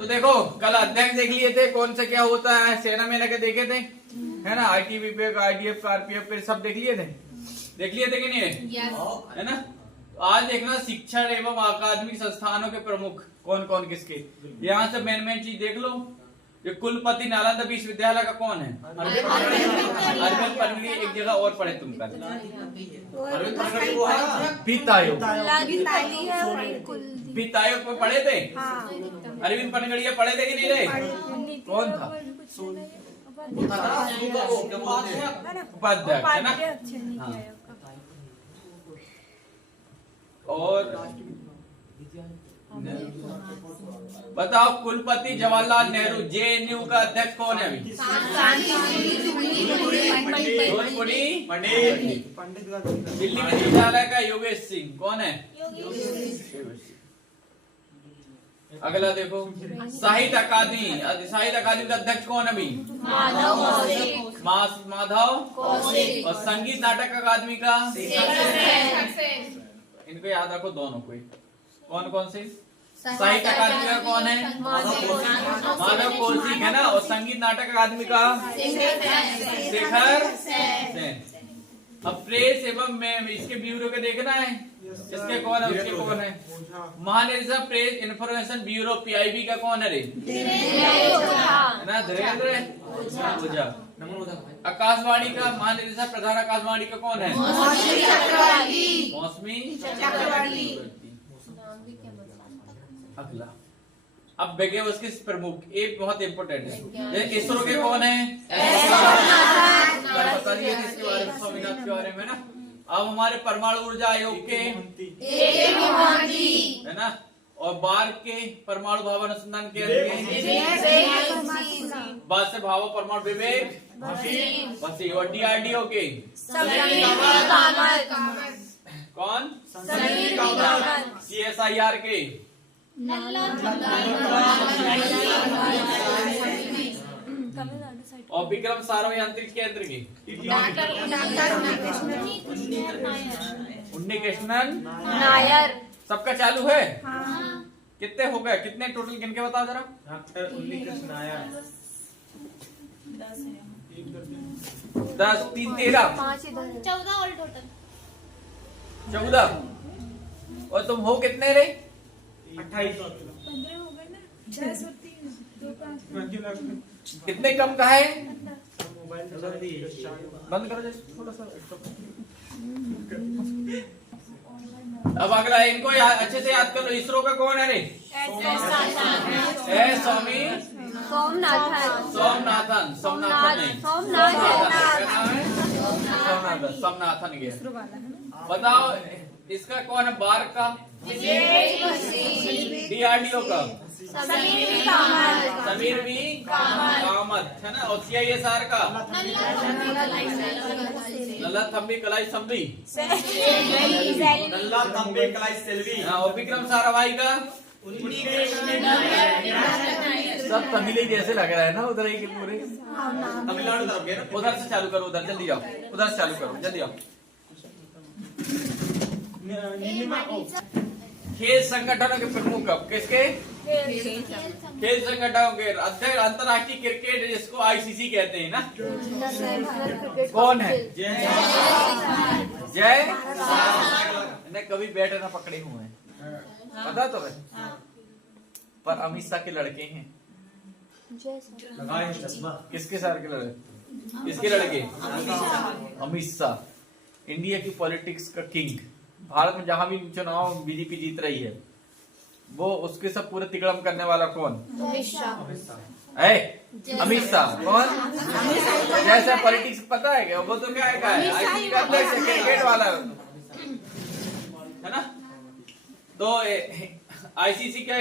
तो देखो कल अध्यक्ष देख लिए थे, कौन से क्या होता है, सेना में लगे देखे थे, है ना, ITBP का, IDF का, RPF का सब देख लिए थे कि नहीं है ना। तो आज देखना शिक्षण एवं अकादमिक संस्थानों के प्रमुख कौन कौन किसके, यहाँ से मेन चीज देख लो। ये कुलपति नालंदा विश्वविद्यालय का कौन है? अरविंद पनगड़ी। एक जगह और पढ़े तुम कल, वित्त आयोग में पढ़े थे। अरविंद पनगड़िया पढ़े थे कि नहीं रहे? कौन था? उपाध्यक्ष है ना। हाँ। और बताओ कुलपति जवाहरलाल नेहरू JNU का अध्यक्ष कौन है अभी? दिल्ली विश्वविद्यालय का योगेश सिंह कौन है? अगला देखो साहित्य अकादमी का अध्यक्ष कौन है अभी? माधव। और संगीत नाटक अकादमी का? इनको याद रखो दोनों को। कौन कौन से? साहित्य अकादमी का कौन है? माधव कौशिक है ना। और संगीत नाटक अकादमी का? शेखर सेन। अब प्रेस एवं इसके ब्यूरो के देखना है, इसके कौन है, उसके कौन है? महानिदेशक प्रेस इन्फॉर्मेशन ब्यूरो PIB का कौन है रे? है ना, धीरेन्द्र ओझा। आकाशवाणी का महानिदेशक प्रधान आकाशवाणी का कौन है? मौसमी चक्रवर्ती। अगला अब बेगे उसके प्रमुख, एक बहुत इंपोर्टेंट है। इसरो के कौन है? बता दिए इसके बारे में, स्वामीनाथन के बारे में ना। अब हमारे परमाणु ऊर्जा आयोग के है ना। और बार के परमाणु भाव अनुसंधान केंद्र बाद से भाव परमाणु विवेक बसी। और DRDO के कौन? CSIR के और विक्रम साराभाई अंतरिक्ष केंद्र की उन्नी कृष्णन नायर। सबका चालू है? कितने हो गए, कितने टोटल गिन के बताओ जरा। डॉक्टर उन्नी कृष्ण नायर 10 3 13 14 और टोटल 14। और तुम हो कितने रे? 28 हो गए ना। 10 और 3 2 5 कितने कम का है? मोबाइल बंद करो थोड़ा सा। अब अगला इनको अच्छे से याद कर लो। इसरो का कौन है रे? सोमनाथन गया। बताओ इसका कौन है? बार का? DRDO का समीर भी कामत है ना। और CISR का नल्ला थम्बी कलाई संबी नल्ला तंबे कलाई सेल्वी। और विक्रम साराभाई का सब तमिल जैसे लग रहा है ना उधर ही के पूरे। तमिलनाडु तरफ गए ना। उधर से चालू करो, उधर जल्दी जाओ, उधर से चालू करो, जल्दी आओ। खेल संगठनों के प्रमुख अब किसके? खेल संगठनों के अध्यक्ष अंतर्राष्ट्रीय क्रिकेट जिसको ICC कहते हैं ना। कौन है? जय ने कभी बैट ना पकड़े हुए हैं, पता तो है। पर अमित शाह के लड़के हैं। किसके सार के लड़के? किसके लड़के? अमित शाह। इंडिया की पॉलिटिक्स का किंग। भारत में जहां भी चुनाव BJP जीत रही है वो उसके सब पूरे तिकड़म करने वाला कौन? अमित शाह। कौन? जैसा पॉलिटिक्स पता है क्या? वो तो क्या है ICC का अध्यक्ष है, क्रिकेट वाला है ना। तो ICC क्या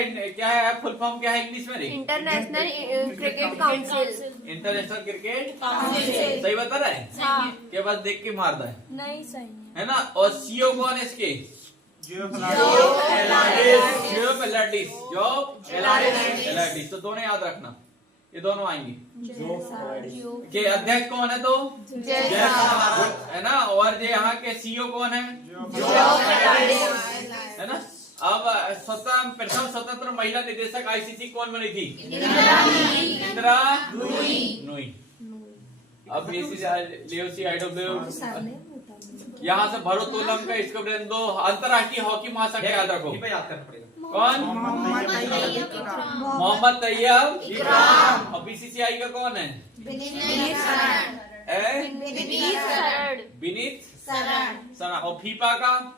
है फुल फॉर्म क्या है इंग्लिश में? International cricket council. International cricket council. सही बता रहा है? हाँ। क्या बस देख के मार रहा है? नहीं सही है ना। और CEO कौन है इसके? जो एलाडिस। तो दोनों याद रखना, ये दोनों आएंगे। के अध्यक्ष कौन है? तो है ना। और जो यहाँ के CEO कौन है? है ना। अब प्रथम स्वतंत्र महिला निदेशक आईसीसी कौन बनी थी? इंदिरा नूई। अब यहाँ से भारोत्तोलन का इसको दो। अंतरराष्ट्रीय हॉकी महासंघ याद रखो। फीफा याद करना पड़ेगा। कौन? मोहम्मद तैयब। और बीसीसीआई का कौन है? विनीत सरण। और फीफा का?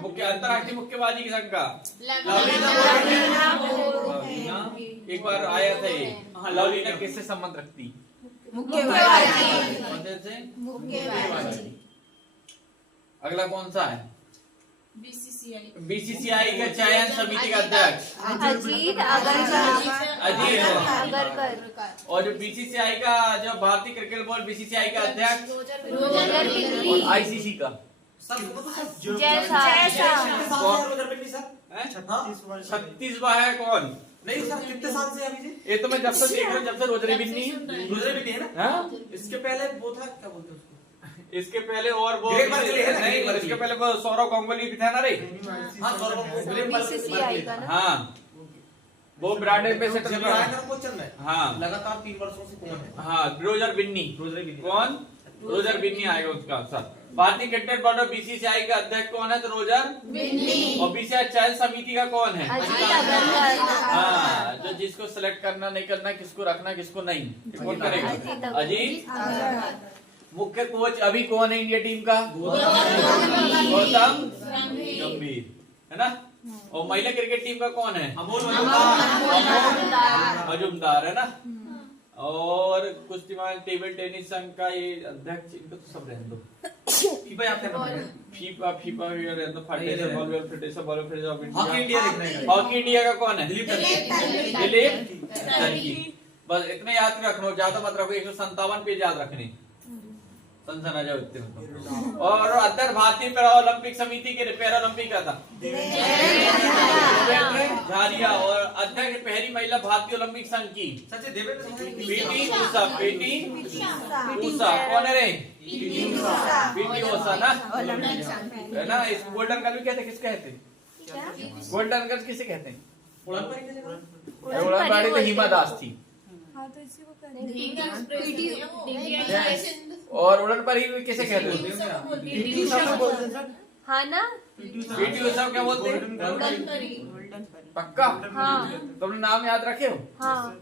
मुख्य अंतरराष्ट्रीय मुक्केबाजी की संघ का? एक बार आया था ये। हाँ, लवलीना किससे संबंध रखती? मुक्केबाजी। अगला कौन सा है? बीसीसीआई का चयन समिति का अध्यक्ष अजीत अगरकर। और जो बीसीसीआई का जो भारतीय क्रिकेट बोर्ड बीसीसीआई का अध्यक्ष और आईसीसी का? सर 36वां है कौन? नहीं सर, कितने साल से अभी? ये तो मैं जब से देख रहा हूँ, जब से रोजरी बिन्नी है ना? हाँ? इसके पहले वो था, क्या बोलते हैं उसको? इसके पहले और वो एक बार चले है ना? नहीं, एक बार इसके चले। पहले वो सौरव गांगुली भी था ना रे। हाँ, बीसीसीआई का ना? हाँ, वो ब्रांड एम्बेसडर जब आया था वो चल रहा है। हाँ लगातार 3 वर्षों से कौन है? हाँ, रोजर बिन्नी। कौन? रोजर बिन्नी आएगा उसका साथ। भारतीय क्रिकेट बोर्ड बीसीसीआई का अध्यक्ष कौन है? तो रोजर बिन्नी। और बीसीसीआई चयन समिति का कौन है? हाँ, जो जिसको सिलेक्ट करना नहीं करना, किसको रखना किसको नहीं, ये कौन करेगा? अजीत। मुख्य कोच अभी कौन है इंडिया टीम का? गौतम गंभीर है ना। और महिला क्रिकेट टीम का कौन है? अमोल मजुमदार है ना। और कुश्ती टेबल टेनिस संघ का ये अध्यक्ष, इनको तो सब रहने दो। फीफा याद करना पड़ेगा। फीफा रहने दो। Federation ball of hockey India देखना है। हॉकी इंडिया का कौन है? दिलीप टर्की। बस इतने याद रखना, ज्यादा मत रखो। 157 पेज याद रखने, संसन आ जाओ इतने। और अध्यक्ष भारतीय पैरा ओलंपिक समिति के पैरालंपिक का था झारिया। और अध्यक्ष पहली महिला भारतीय ओलंपिक संघ की? पीटी उषा। कौन है रे? पीटी उषा ना, है ना। इस गोल्डन गर्ल भी कहते, किस कहते? गोल्डन गर्ल किसे कहते हैं? उड़नबाड़ी तो हिमा दास थी। हाँ, तो इसी को और उड़न पर ही किसे कहते हैं? हाँ ना, पीटी उषा क्या बोलते हैं? पक्का? हाँ तुमने नाम याद रखे हो? हाँ।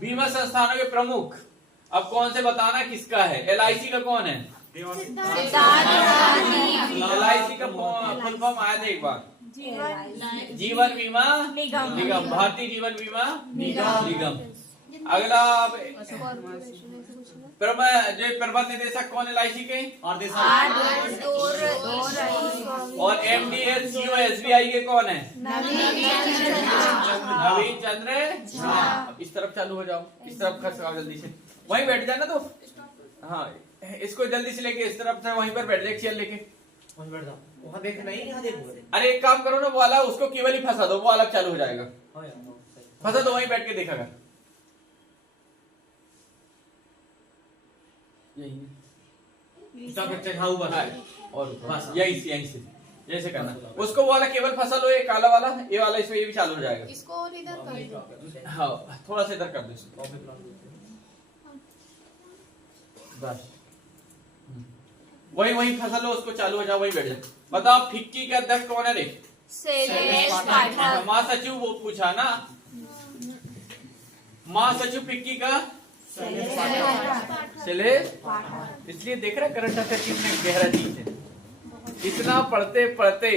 बीमा संस्थानों के प्रमुख अब कौन से बताना किसका है? एलआईसी का कौन है? एलआईसी का फुल फॉर्म आया था एक बार। जीवन बीमा निगम। भारतीय जीवन बीमा निगम। अगला जो प्रबंध निदेशक कौन एलआईसी के? और एमडीएस सीईओ एसबीआई के कौन है? नवीन चंद्र झा। इस तरफ चालू हो जाओ, इस तरफ खस आओ जल्दी से। वहीं बैठ जाना तो। हाँ, इसको जल्दी से लेके इस तरफ से वहीं पर बैठ जाए, चेयर लेके वहीं बैठ जाओ। वहाँ देख नहीं, यहाँ देख। अरे एक काम करो ना, वो वाला उसको केवल ही फंसा दो, वो अलग चालू हो जाएगा। फंसा दो, वहीं बैठ के देखा कर। और बस यहीं से जैसे करना। उसको वो वाला केवल फंसा लो, ये काला वाला, ये वाला इसमें, ये भी चालू हो जाएगा। इसको और इधर कर दो। हाँ, थोड़ा सा इधर कर दो इसको। बस वही फंसा लो, उसको चालू हो जाओ, वही बैठ जाओ। बताओ फिक्की का अध्यक्ष कौन है रे? शैलेश पाठक। महासचिव वो पूछा ना, महासचिव फिक्की का शैलेश। इसलिए देख रहे करंट अफेयर कितने गहरा चीज है। इतना पढ़ते पढ़ते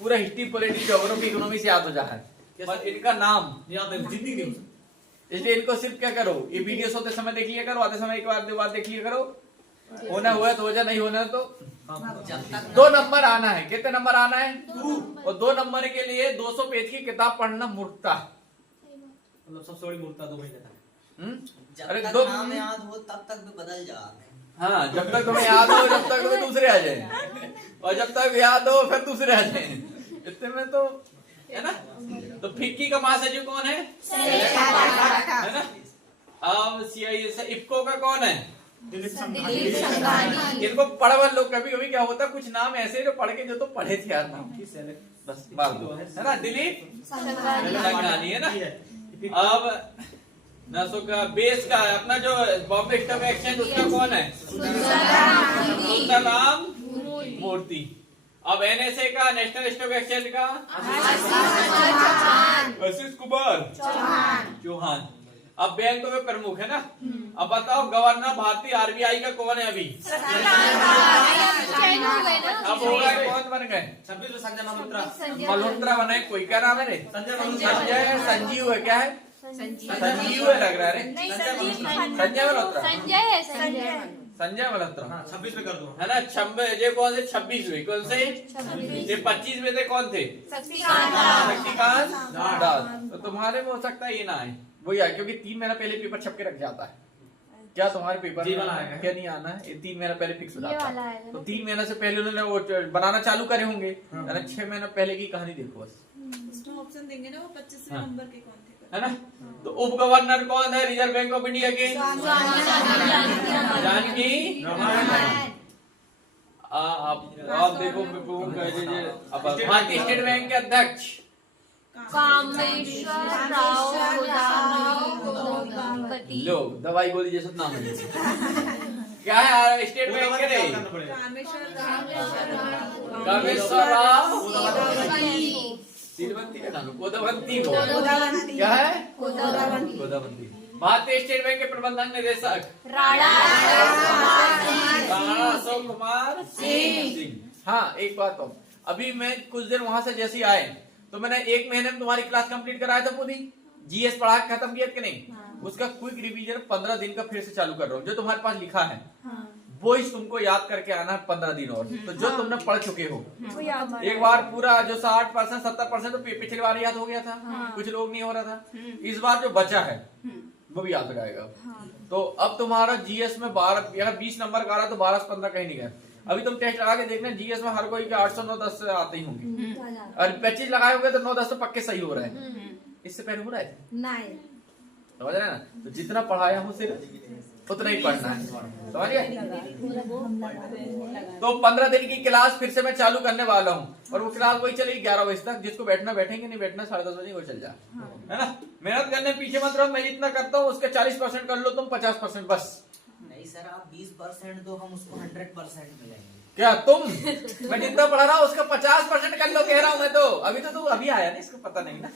पूरा हिस्ट्री, पॉलिटिक्स, ज्योग्राफी, इकोनॉमी से याद हो जाता है, पर इनका नाम याद है जिंदगी नहीं। इसलिए इनको सिर्फ क्या करो, ये वीडियोस होते समय देख लिया करो, आते समय एक बार 2 बार देख लिया करो। होना हुआ तो हो जाए, नहीं होना तो 2 नंबर आना है। कितने नंबर आना है? 2। और 2 नंबर के लिए 200 पेज की किताब पढ़ना मूर्खता। मतलब सबसे बड़ी मूर्खता 2 महीने तक। अरे जब 2 तक नाम याद हो तब तक भी बदल जाते हैं। हाँ, जब तक तुम्हें याद हो, जब तक तुम्हें दूसरे आ जाए, और जब तक याद हो फिर दूसरे आ जाए। इतने में तो है ना। तो फिक्की का महासचिव कौन है? है ना। अब CIS इफको का कौन है? दिलीप दिलीप संघानी। इनको पढ़वा लो। कभी कभी क्या होता है कुछ नाम ऐसे जो पढ़ के जो तो पढ़े थे यार नाम, बस मार दो, है ना। दिलीप संघानी, है ना। अब नसों का बेस का अपना जो बॉम्बे स्टॉक एक्सचेंज उसका कौन है? सुंदरराम मूर्ति। अब एनएसए का नेशनल स्टॉक एक्सचेंज का आशीष कुमार चौहान। अब बैंक में प्रमुख है ना। अब बताओ गवर्नर भारतीय आरबीआई का कौन है अभी? अब हो गए कौन बन गए? 26 में संजय मल्होत्रा। मल्होत्रा बने। कोई क्या नाम है रे? संजय संजीव है। क्या है? संजीव है लग रहा है रे। संजय मल्होत्रा। संजय मल्होत्रा। हाँ 26 में कर दो, है ना। 26 ये कौन से? 26 हुई। कौन से? ये 25 में से कौन थे? शक्तिकांत दास। तो तुम्हारे में हो सकता है ये ना आए, वही है क्योंकि 3 महीना पहले पेपर छप के रख जाता है। क्या तुम्हारे पेपर जी में वाला आएगा? क्या नहीं आना है? ये 3 महीना पहले फिक्स हो जाता है। तो 3 महीने से पहले उन्होंने वो बनाना चालू करे होंगे। 6 महीना पहले की कहानी देखो बस, इसमें ऑप्शन देंगे ना वो 25वें हाँ। नंबर के कौन थे। है ना। तो उप गवर्नर कौन है रिजर्व बैंक ऑफ इंडिया के? जानकी। आप देखो अब भारतीय स्टेट बैंक के अध्यक्ष कामेश्वर राव गोदावरी। लो दवाई गोली जैसा नाम है। क्या है स्टेट बैंक के रे? कामेश्वर राव तिरुवंती का नाम गोदावंती को क्या है? गोदावंती। भारतीय स्टेट बैंक के प्रबंधक निदेशक राणा अशोक कुमार सिंह। हाँ एक बात तो अभी मैं कुछ दिन वहां से जैसे आए तो मैंने 1 महीने में तुम्हारी क्लास कंप्लीट कराया था पूरी। जीएस पढ़ा के खत्म किया कि नहीं? उसका क्विक रिवीजन 15 दिन का फिर से चालू कर रहा हूँ। जो तुम्हारे पास लिखा है वो ही तुमको याद करके आना है 15 दिन और। तो जो तुमने पढ़ चुके हो एक बार पूरा जो 60% 70% तो पिछली बार याद हो गया था। कुछ लोग नहीं हो रहा था। इस बार जो बचा है वो भी याद लगाएगा। तो अब तुम्हारा जीएस में 12 अगर 20 नंबर का आ रहा तो 12 से 15 कहीं नहीं गए। अभी तुम टेस्ट लगा के देखना जीएस में हर कोई के 800 9-10 से आते ही होंगे और 25 लगाए होंगे तो 9-10 तो पक्के सही हो रहा है। इससे पहले हो रहा है नहीं समझ रहे ना। तो जितना पढ़ाया हूँ सिर्फ उतना ही पढ़ना है। समझ गए। तो 15 दिन की क्लास फिर से मैं चालू करने वाला हूँ और वो क्लास वही चलेगी 11 बजे तक। जिसको बैठना बैठेंगे, नहीं बैठना 10:30 बजे वो चल जाए। है ना। मेहनत करने पीछे मत रहो। मैं जितना करता हूँ उसके 40% कर लो तुम, 50% बस। नहीं सर आप 20% दो, हम उसको 100% मिलेंगे। क्या तुम? मैं जितना पढ़ा रहा हूँ उसका 50% कर लो कह रहा हूँ मैं तो। अभी तो तू अभी आया ना, इसको पता नहीं ना,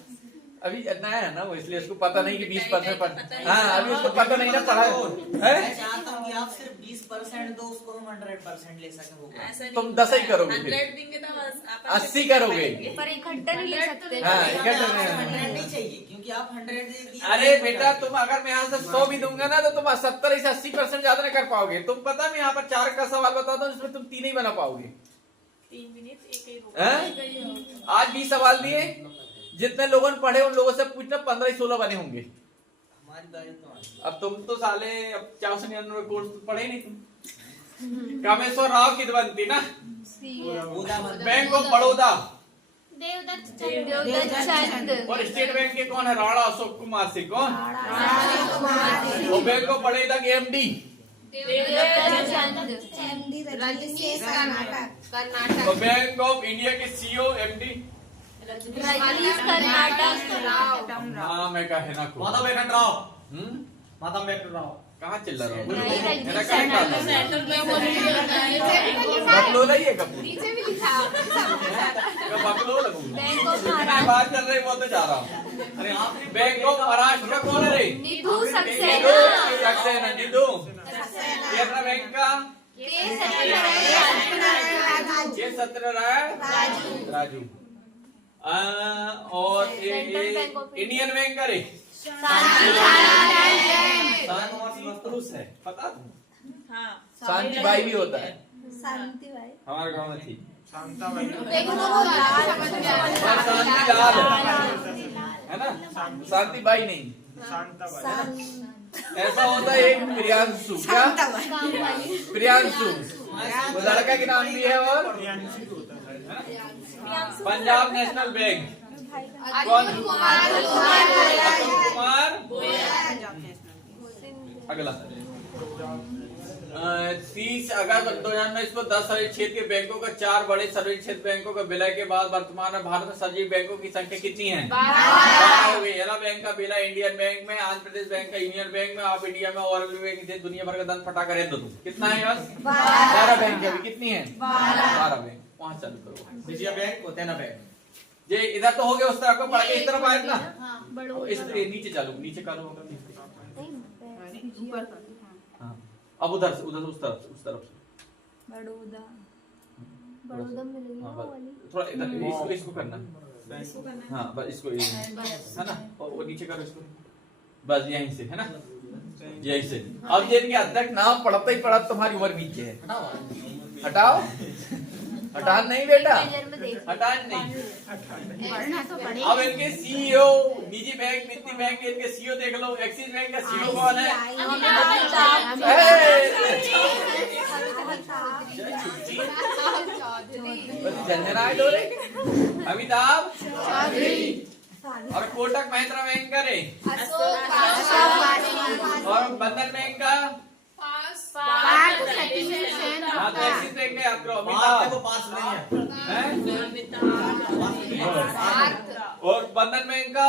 अभी नया है ना वो, इसलिए उसको पता नहीं कि 20%। हाँ अभी उसको पता नहीं ना पढ़ा है। मैं चाहता हूँ कि आप सिर्फ 20% दो, उसको हम 100% ले सके। होगा तुम 10 ही करोगे, 100 देंगे तो 80 करोगे। पर इकट्ठा नहीं ले सकते। हाँ, हमें 100 नहीं चाहिए क्योंकि आप 100 दे दिए। अरे बेटा तुम अगर मैं यहाँ से 100 भी दूंगा ना तो तुम 70 से 80% ज्यादा नहीं कर पाओगे। तुम पता मैं यहाँ पर 4 का सवाल बताता हूँ जिसमें तुम 3 ही बना पाओगे। 3 मिनट एक ही आज 20 सवाल दिए, जितने लोगों ने पढ़े उन लोगों से पूछना 15-16 बने होंगे। हमारी बारी तो आई। अब तुम तो साले अब 499 कोर्स पढ़े नहीं तुम। कामेश्वर राव किदवंती ना। बैंक ऑफ बड़ौदा देवदत्त चंद। और स्टेट बैंक के कौन है? राणा अशोक कुमार सिंह। कौन? और बैंक ऑफ बड़ौदा के एमडी देवदत्त चंद। और बैंक ऑफ इंडिया के सीईओ एमडी रजनीश कर्नाटक। नाम है का है ना को। माधव वेंकट राव। हम्म माधव वेंकट राव। कहाँ चिल्ला रहा हूँ? नहीं, रजनीश मेरा क्या निकाल रहा है? बकलोल है ये कपूर। नीचे भी लिखा बकलोल है वो। बैंक ऑफ मैं महाराष्ट्र। बात कर रही वो तो जा रहा हूँ। अरे आप बैंक ऑफ महाराष्ट्र का कौन है रे? निधु निधु सक्सेना। सक्सेना। निधु केनरा बैंक का के सत्यनारायण राजू। और इंडियन बैंक का रे पुरुष है पता तुम? हाँ शांति बाई भी होता है। शांति भाई हमारे गांव में थी। देखो तो वो लाल और शांति लाल है ना। शांति बाई नहीं, ऐसा होता है एक प्रियांशु। क्या? प्रियांशु वो लड़का के नाम भी है। और पंजाब नेशनल बैंक कौन? अतुल कुमार। अगला 30 अगस्त 2009 इसको 10 सर्विस क्षेत्र के बैंकों का 4 बड़े सर्विस क्षेत्र बैंकों का विलय के बाद वर्तमान में भारत में सर्विस बैंकों की संख्या कितनी है? 12 हो गई। एला बैंक का विलय इंडियन बैंक में, आंध्र प्रदेश बैंक का यूनियन बैंक में, आप इंडिया में और बैंक से दुनिया भर का दंड फटा करे तो कितना है? बस 12 बैंक अभी कितनी है? 12 बैंक। वहाँ चालू करो। विजया बैंक और देना बैंक। ये इधर तो हो गया, उस तरफ को पढ़ के इस तरफ आए ना, इस नीचे चालू, नीचे करो। हाँ, अब उधर से उधर उस तरफ से बड़ौदा हाँ, बस थोड़ा इधर इसको करना। हाँ बस इसको है ना, और वो नीचे करो इसको, बस यहीं से है ना, यहीं से। अब ये अध्यक्ष नाम पढ़ता ही पढ़ा तुम्हारी उम्र नीचे है। हटाओ, हटा नहीं बेटा, हटा नहीं। अब इनके सीईओ, निजी बैंक, निजी बैंक के इनके सीईओ देख लो। एक्सिस बैंक का सीईओ कौन है? संजना डोरे, अमिताभ चौधरी। और कोटक महिंद्रा बैंक का रे, और बंधन बैंक का हाँ, तो एक्सिस बैंक का याद करो। अमिताभ पास नहीं है। और बंधन बैंक का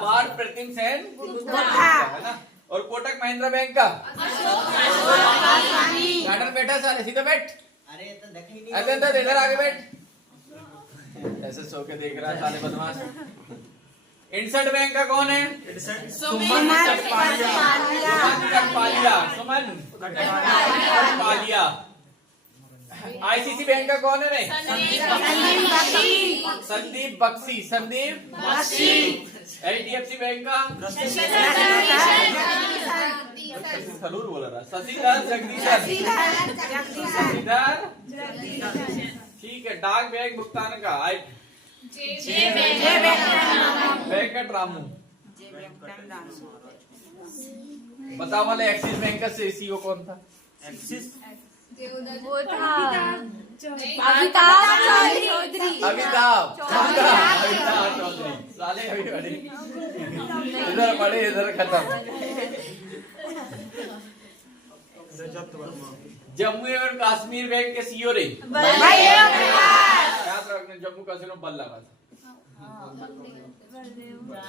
पार्थ प्रतिम सेन है ना। और कोटक महिंद्रा बैंक का गार्डन बैठा सारे, सीधा बैठ। अरे तो देखा ही नहीं। अरे इधर आगे बैठ, ऐसे सो के देख रहा है साले बदमाश। इंसठ बैंक का कौन है? सुमन पालिया। आईसीसी बैंक का कौन है रे? संदीप बख्शी। संदीप एचडीएफसी बैंक का सलूर बोल रहा, शशिधर जगदीशर। ठीक है। डाक बैंक भुगतान का वेंकट रामू। बताओ वाले एक्सिस बैंक का सीईओ कौन था? एक्सिस वो था अमिताभ चौधरी। अमिताभ चौधरी। साले अभी बड़े इधर पढ़े, इधर खत्म। जम्मू एवं कश्मीर बैंक के सीईओ रे, याद रखना, जम्मू कश्मीर में बल लगा था।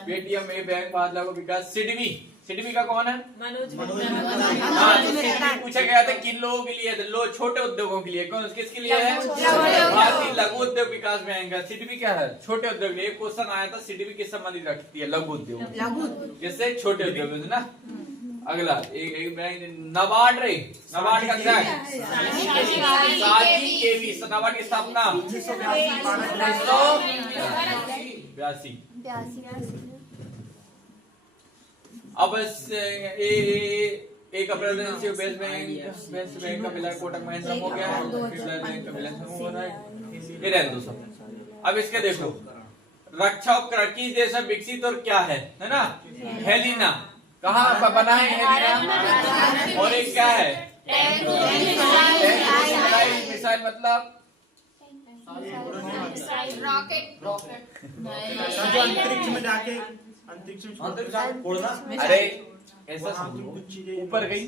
पेटीएम में बैंक बादला को विकास। सिडबी, सिडबी का कौन है? मनोज। पूछा गया था किन लोगों के लिए? छोटे उद्योगों के लिए। कौन, किसके लिए है? भारतीय लघु उद्योग विकास बैंक है। सिडबी क्या है? छोटे उद्योग। एक क्वेश्चन आया था, सिडबी किस संबंधित रखती है? लघु उद्योग, जिससे छोटे उद्योग है ना। अगला एक बैंक नबार्ड रे, नबार्ड का क्या है? साजी केवी। नबार्ड की स्थापना 1982। अब 1 अप्रैल से वेस्ट बैंक का विलय कोटक महिंद्रा हो गया है। बैंक का विलय हो रहा है। ये रहने दो सब। अब इसके देखो, रक्षा उपकरण किस देश में विकसित और क्या है ना? हेलिना। कहाँ बना है हेलिना? और एक क्या है? मिसाइल मतलब रॉकेट। अंतरिक्ष में जाके उड़ना। अरे ऐसा समझो, ऊपर गई,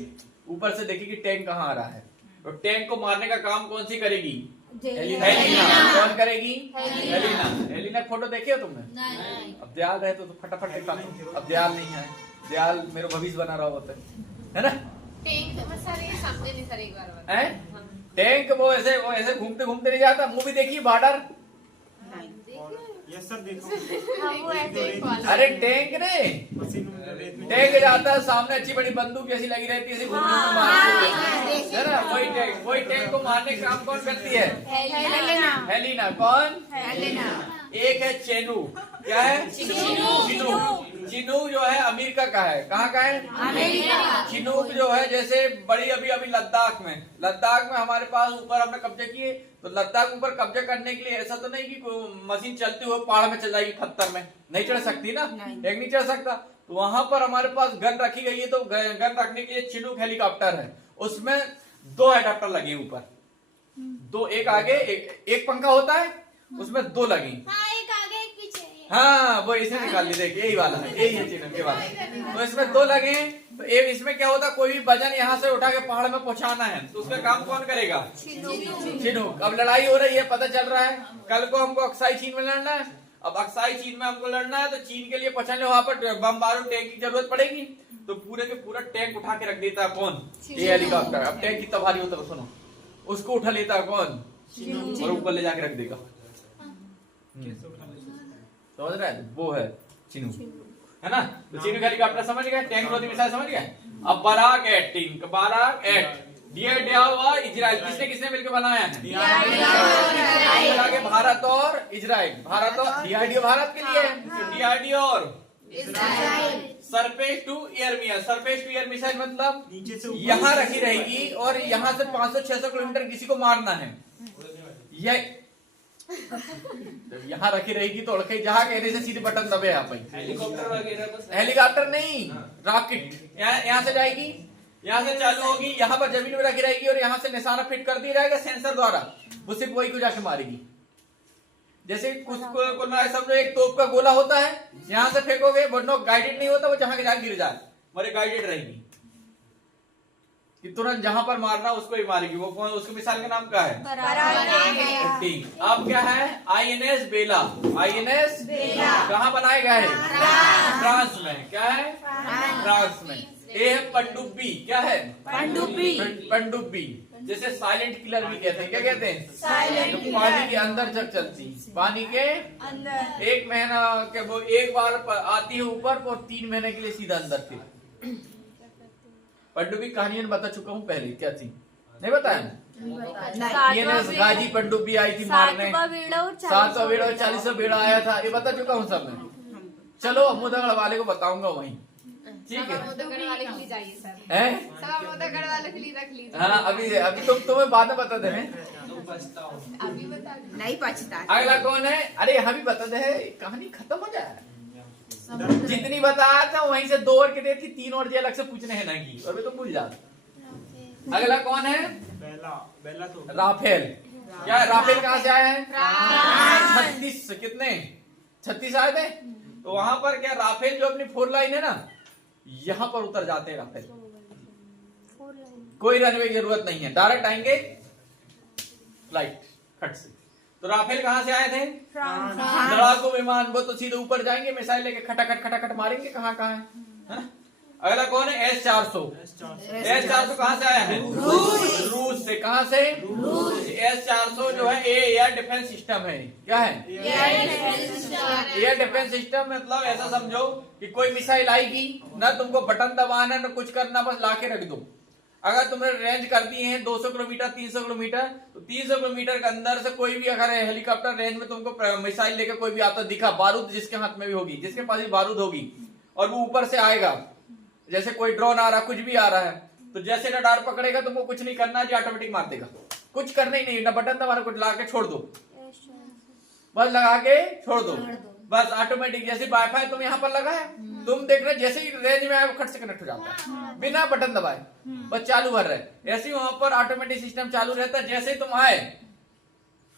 ऊपर से देखी कि टैंक कहाँ आ रहा है, तो टैंक को मारने का काम कौन सी करेगी? हेलिना। कौन करेगी? हेलिना। हेलिना फोटो देखे हो तुमने? अब दयाल रहे तो फटाफट दिखा दो। अब दयाल नहीं है, दयाल मेरे भविष्य बना रहा होता है ना। टैंक वो ऐसे घूमते घूमते नहीं जाता। मूवी देखिए बॉर्डर? यस सर, देखो। अरे टैंक रे, टैंक जाता है सामने, अच्छी बड़ी बंदूक ऐसी लगी रहती है, ऐसी घूम घूम मारती है ना। वही टैंक को मारने का काम कौन करती है? हेलिना। कौन? एक है चेनू। क्या है? चिनूक जो है अमेरिका का है। कहाँ का है? अमेरिका। चिनूक जो है जैसे बड़ी अभी लद्दाख में हमारे पास ऊपर हमने कब्जे किए, तो लद्दाख ऊपर कब्जा करने के लिए ऐसा तो नहीं कि मशीन चलती हुई पहाड़ में चल जाएगी, पत्थर में नहीं चढ़ सकती ना, एक नहीं चढ़ सकता। तो वहां पर हमारे पास गन रखी गई है, तो गन रखने के लिए चिनूक हेलीकॉप्टर है, उसमें 2 हेलीकॉप्टर लगे ऊपर, 2, एक आगे एक पंखा होता है, उसमें 2 लगी। हाँ वो इसे निकाल ली, देखिए यही वाला है, यही है चिन्ह, ये वाला। तो इसमें 2 लगे, तो एक इसमें क्या होता, कोई भी वजन यहाँ से उठा के पहाड़ में पहुंचाना है, तो उसका काम कौन करेगा? चिन्हू। अब लड़ाई हो रही है, पता चल रहा है, कल को हमको अक्साई चीन में लड़ना है। अब अक्साई चीन में हमको लड़ना है, तो चीन के लिए पहुंचने वहां पर बम बारूद टैंक की जरूरत पड़ेगी, तो पूरे के पूरा टैंक उठा के रख देता है कौन? ये हेलीकॉप्टर। अब टैंक कितना भारी होता है सुनो, उसको उठा लेता है कौन? और ऊपर ले जाके रख देगा। समझ रहा है, वो है चिन्हू, है ना? तो चिन्हू हेलीकॉप्टर समझ गए, टैंक विरोधी मिसाइल समझ गए। अब बराक एक्टिंग, बराक एक्ट दिया हुआ इजराइल, किसने किसने मिलकर बनाया है? भारत और इजराइल। भारत और DRDO भारत के लिए है, DRDO और surface to air missile. Surface to air missile मतलब यहाँ रखी रहेगी और यहाँ से 500-600 किलोमीटर किसी को मारना है, ये यहाँ रखी रहेगी, तो अड़के जहाँ कहने से सीधे बटन दबे यहाँ पे। हेलीकॉप्टर वगैरह, हेलीकॉप्टर नहीं, रॉकेट यहाँ से जाएगी, यहाँ से चालू होगी, यहाँ पर जमीन में रखी रहेगी और यहाँ से निशाना फिट कर दिया जाएगा सेंसर द्वारा, वो सिर्फ वही को जाके मारेगी। जैसे कुछ को समझो एक तोप का गोला होता है, यहाँ से फेंकोगे बट नो गाइडेड नहीं होता, वो जहाँ के जहाँ गिर जाए, मरे गाइडेड रहेगी कि तुरंत जहां पर मारना उसको ही मारेगी। वो कौन, उसके मिसाइल का नाम क्या है? ठीक। अब क्या है? INS बेला। INS कहाँ बनाया गया है? फ्रांस में। क्या है? फ्रांस में। ये है पनडुब्बी। क्या है? पनडुब्बी, जैसे साइलेंट किलर भी कहते हैं। क्या कहते हैं? साइलेंट। तो पानी के अंदर जब चलती, पानी के अंदर 1 महीना के, वो एक बार आती है ऊपर और 3 महीने के लिए सीधा अंदर थी। पनडुब्बी कहानी में बता चुका हूँ पहले, क्या थी नहीं बताया? गाजी पनडुब्बी आई थी मारने, 700 बेड़ा और 40 बेड़ा आया था, ये बता चुका हूँ सब में। चलो अब मुदगड़ वाले को बताऊंगा वहीं, ठीक है? हाँ अभी तुम्हें बाद में बता दे, नहीं पछता। अगला कौन है? अरे यहाँ भी बता दे, कहानी खत्म हो जाए। जितनी बताया था वहीं से 2 और के देती, 3 और जो अलग से पूछने हैं ना की, और वे तो भूल जाते। अगला कौन है? बेला तो राफेल। क्या राफेल कहाँ से आया है? 36 कितने 36 आए थे। तो वहां पर क्या राफेल जो अपनी 4 लाइन है ना, यहाँ पर उतर जाते हैं राफेल, कोई रनवे की जरूरत नहीं है, डायरेक्ट आएंगे फ्लाइट खट से। तो राफेल कहाँ से आए थे? लड़ाकू विमान, वो तो सीधे ऊपर जाएंगे, मिसाइल लेके खटाखट मारेंगे, कहाँ है ना? अगला कौन है? S-400। S-400 कहाँ से आया है? रूस से। कहाँ से? S-400 जो है एयर डिफेंस सिस्टम है। क्या है? एयर डिफेंस सिस्टम मतलब ऐसा समझो कि कोई मिसाइल आएगी ना, तुमको बटन दबाना ना कुछ करना, बस लाके रख दो। अगर तुमने रेंज कर दी है 200 किलोमीटर 300 किलोमीटर, तो 300 किलोमीटर के अंदर से कोई भी अगर हेलीकॉप्टर रेंज में तुमको मिसाइल लेकर कोई भी आता दिखा, बारूद जिसके हाथ में भी होगी, जिसके पास भी बारूद होगी, और वो ऊपर से आएगा, जैसे कोई ड्रोन आ रहा, कुछ भी आ रहा है, तो जैसे रडार पकड़ेगा तुमको कुछ नहीं करना, जो ऑटोमेटिक मार देगा, कुछ करना ही नहीं, ना बटन दबाना, कुछ लगा के छोड़ दो, बस लगा के छोड़ दो, बस ऑटोमेटिक। जैसे वाईफाई तुम यहाँ पर लगा है, तुम देख रहे जैसे ही रेंज में आए वो खट से कनेक्ट हो जाता है, बिना बटन दबाए, बस चालू भर रहे। ऐसे ही वहां पर ऑटोमेटिक सिस्टम चालू रहता है, जैसे ही तुम आए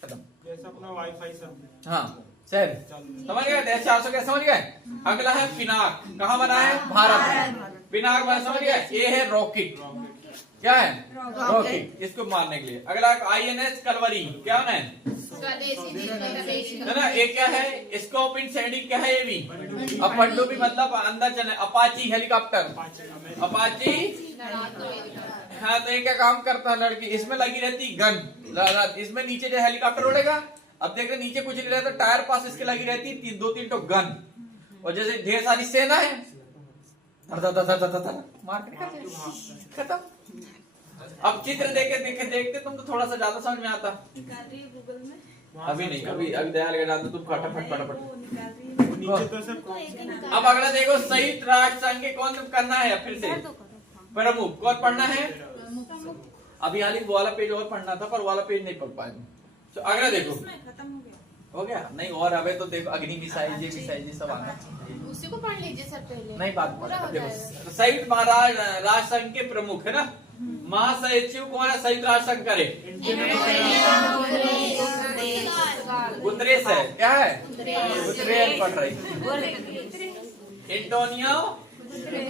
खत्म, जैसे अपना वाईफाई सब। हाँ सर समझ गए? S-400 क्या समझ गए? अगला है पिनाक। कहाँ बना है? भारत। पिनाक बना, समझ गए? ये है रॉकेट। क्या है? रॉकेट, इसको मारने के लिए। अगला INS कलवरी। क्या है ना? एक क्या है? Scope in sending. क्या है ये भी? अब पनडुब्बी मतलब अंदर चले। Apache helicopter, Apache. हाँ तो ये क्या काम करता है? लड़की इसमें लगी रहती गन, इसमें नीचे जो हेलीकॉप्टर उड़ेगा, अब देख रहे नीचे कुछ नहीं रहता, टायर पास इसके लगी रहती 2-3 तो गन, और जैसे ढेर सारी सेना है, मार के खत्म। अब चित्र देखते तुम तो थोड़ा सा ज्यादा समझ में आता। अभी नहीं, अभी दयाल डालते तुम फटाफट। अब अगला देखो, संयुक्त राष्ट्र संघ के कौन करना है? फिर से प्रमुख कौन पढ़ना है? अभी हाल वो वाला पेज और पढ़ना था, पर वाला पेज नहीं पढ़ पाए। तो अगला देखो, हो गया नहीं? और अबे तो देखो अग्नि मिसाइल जी सब आना, उसी को पढ़ लीजिए सर पहले। नहीं बात देखो, संयुक्त राष्ट्र संघ के प्रमुख है ना, महासचिव कौन है? संयुक्त राष्ट्र संघ करे गुतरेस है, क्या है? गुतरेस पढ़ रही। एंटोनियो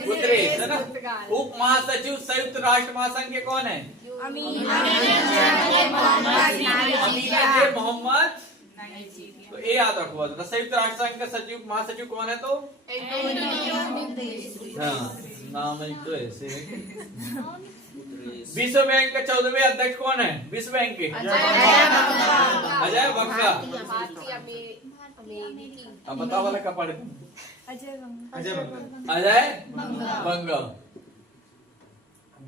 गुतरेस है ना। उप महासचिव संयुक्त राष्ट्र महासंघ के कौन है? अमीना जे मोहम्मद। तो ये याद रखो, संयुक्त राष्ट्र संघ का सचिव महासचिव कौन है? तो हाँ, नाम ही तो ऐसे। विश्व बैंक का 14वें अध्यक्ष कौन है? विश्व बैंक के अजय बंगा। अब बताओ वाला कब पढ़े? अजय बंगा। अजय बंगा।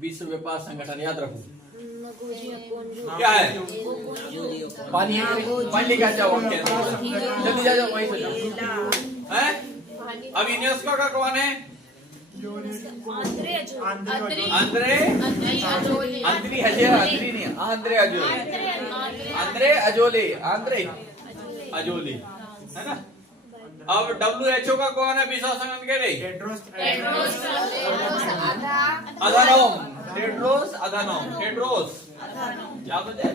विश्व व्यापार संगठन याद रखो। क्या है? पानी पानी का जाओ, जल्दी जा जाओ, वहीं से जाओ। हैं? अब यूनेस्को का कौन है? आंद्रे अजोले है ना। अब WHO का कौन है? विश्व संगठन के लिए टेड्रोस याद हो जाए।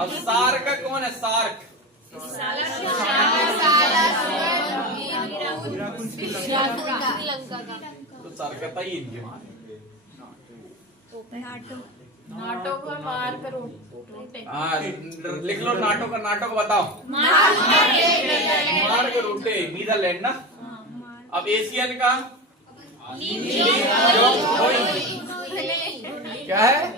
अब सार्क का कौन है? सार्क तो सार्क का ही नाटो को मार करो। हाँ, लिख लो नाटो का। नाटो को बताओ। मार के रूटे नीदरलैंड ना। अब एशियन का क्या है?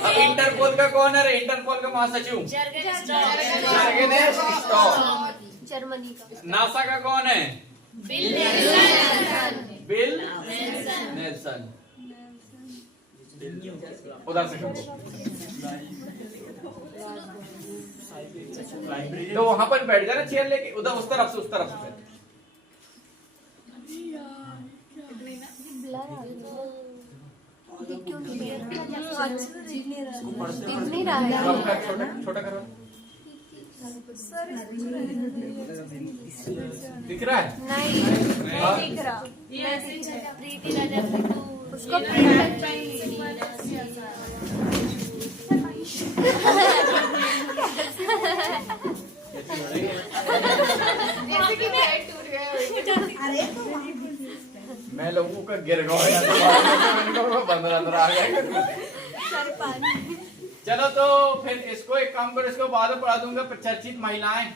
अब इंटरपोल का कौन है? इंटरपोल का महासचिव जर्मनी का। नासा का कौन है? Bill Nelson. उधर से तो वहां पर बैठ जाना चेयर लेके, उधर उस तरफ से छोटा करो। दिख रहा है? नहीं दिख रहा। प्रीति राजा उसको मैं लोगों का गिर गया बंदर अंदर आ गया। चलो तो फिर इसको एक काम करो, इसको बाद में पढ़ा दूंगा। चर्चित महिलाएं।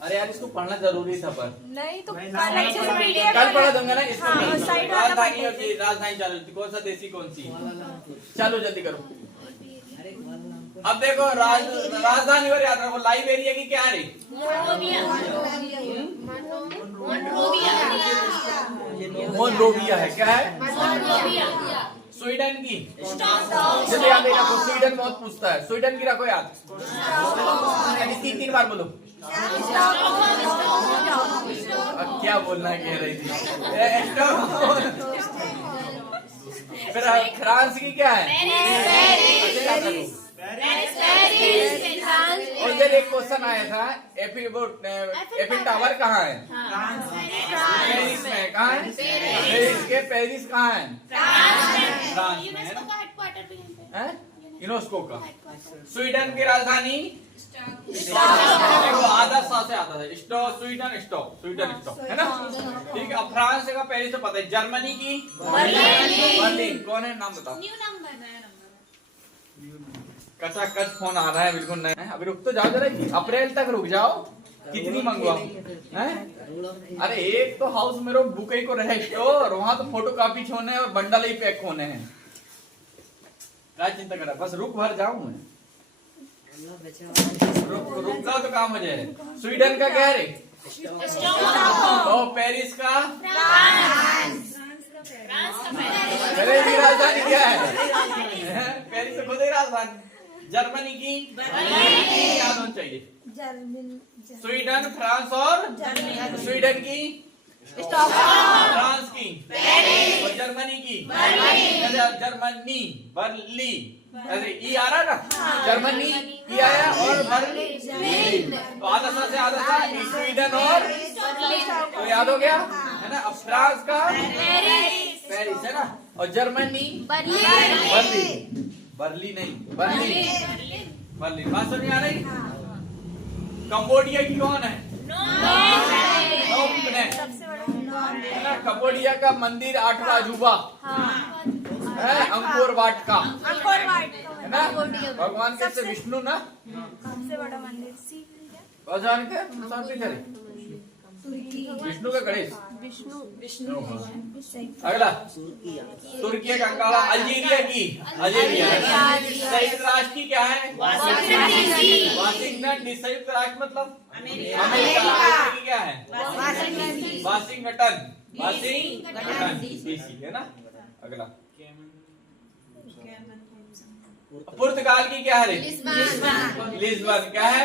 अरे यार इसको पढ़ना जरूरी था, पर नहीं तो कल पढ़ा दूंगा ना। इसको राजधानी और राजधानी चालू, कौन सा देसी कौन सी? चलो जल्दी करो। अब देखो राजधानी और याद रखो। लाइबेरिया की क्या है? मोनरोविया है। क्या है? स्वीडन की जल्दी याद रखो। स्वीडन बहुत पूछता है। स्वीडन की रखो याद। 3 बार बोलो। क्या बोलना कह रही थी? फिर फ्रांस की क्या है? और इधर एक क्वेश्चन आया था, एफिल टावर कहाँ है? पेरिस में। कहाँ है? पेरिस कहाँ है? फ्रांस में है ना। यूनेस्को का। स्वीडन की राजधानी देखो आधा सा से आता है। स्वीडन स्टॉक है ना। ठीक है। अब फ्रांस का पेरिस तो पता है। जर्मनी की बर्लिन। कौन है? नाम बताओ। कचा कच फोन आ रहा है, बिल्कुल नहीं। अभी रुक तो जाओ जरा, अप्रैल तक रुक जाओ। कितनी मंगवाओ? अरे एक तो हाउस में बुक ही को रहे स्टोर, वहां तो फोटो कॉपी होने और बंडल ही पैक होने हैं। क्या चिंता कर रहा? बस रुक भर जाऊं मैं। रुक जाओ तो काम हो जाए। स्वीडन का क्या है? तो पेरिस का पेरिस की राजधानी क्या है? पेरिस तो खुद ही राजधानी। जर्मनी की याद होना चाहिए। स्वीडन, फ्रांस और स्वीडन की फ्रांस की, और जर्मनी की, जर्मनी, बर्ली, ऐसे ई आ रहा ना, जर्मनी ई आया, और बर्लिन, तो आधा सा से आधा सा स्वीडन, और तो याद हो गया है ना। अब फ्रांस का पेरिस है ना, और जर्मनी बर्ली नहीं, बर्लिन। बात समझ में आ रही? कंबोडिया की कौन है? नोम है ना। कंबोडिया का मंदिर 8वां अजूबा है, अंकोर वाट का है ना। भगवान कैसे? विष्णु ना, सबसे बड़ा मंदिर भगवान के शांति करे, विष्णु का गणेश, विष्णु अगला तुर्की का अंकारा, अल्जीरिया की, संयुक्त राष्ट्र की क्या है? वाशिंगटन। संयुक्त राष्ट्र मतलब अमेरिका की क्या है? वाशिंगटन डीसी है ना। अगला पुर्तगाल की क्या है? लिस्बन क्या है?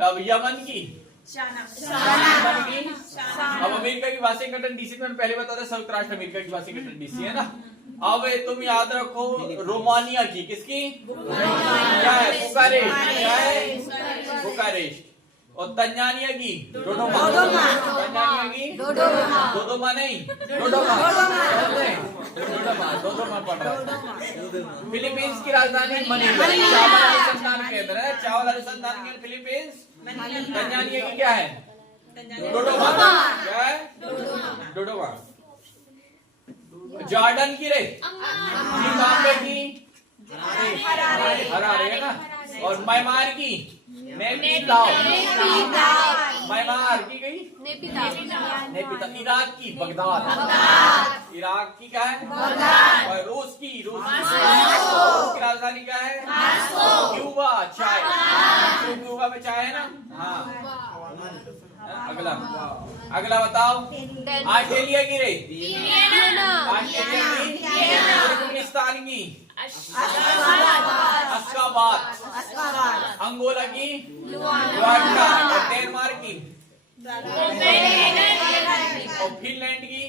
अब यमन की, अब अमेरिका की वाशिंगटन डीसी, मैंने पहले बताया था संयुक्त राष्ट्र अमेरिका की वाशिंगटन डीसी है ना। अब तुम याद रखो रोमानिया की, किसकी? क्या है? बुकारेस्ट, क्या है? बुकारेस्ट। और तंजानिया की डोडोमा, तंजानिया की डोडोमा नहीं, डोडोमा पड़ रहा है। फिलीपींस की राजधानी मनीला, चावल अनुसंधान केंद्र है, चावल अनुसंधान केंद्र फिलीपींस। तंजानिया की क्या है? डोडोमा, क्या है? डोडोमा। जॉर्डन की रे, जिम्बाब्वे की हरारे है ना। और म्यांमार की नेपिताओ, म्यांमार की गई नेपिता। इराक की बगदाद, इराक की क्या है? और रूस की राजधानी क्या है? क्यूबा, चाय, क्यूबा में चाय है ना। हाँ, अगला बताओ। ऑस्ट्रेलिया की रे, ऑस्ट्रेलिया की, तुर्कमेनिस्तान की अशगाबाद, अंगोला की लुआंडा, और डेनमार्क की, और फिनलैंड की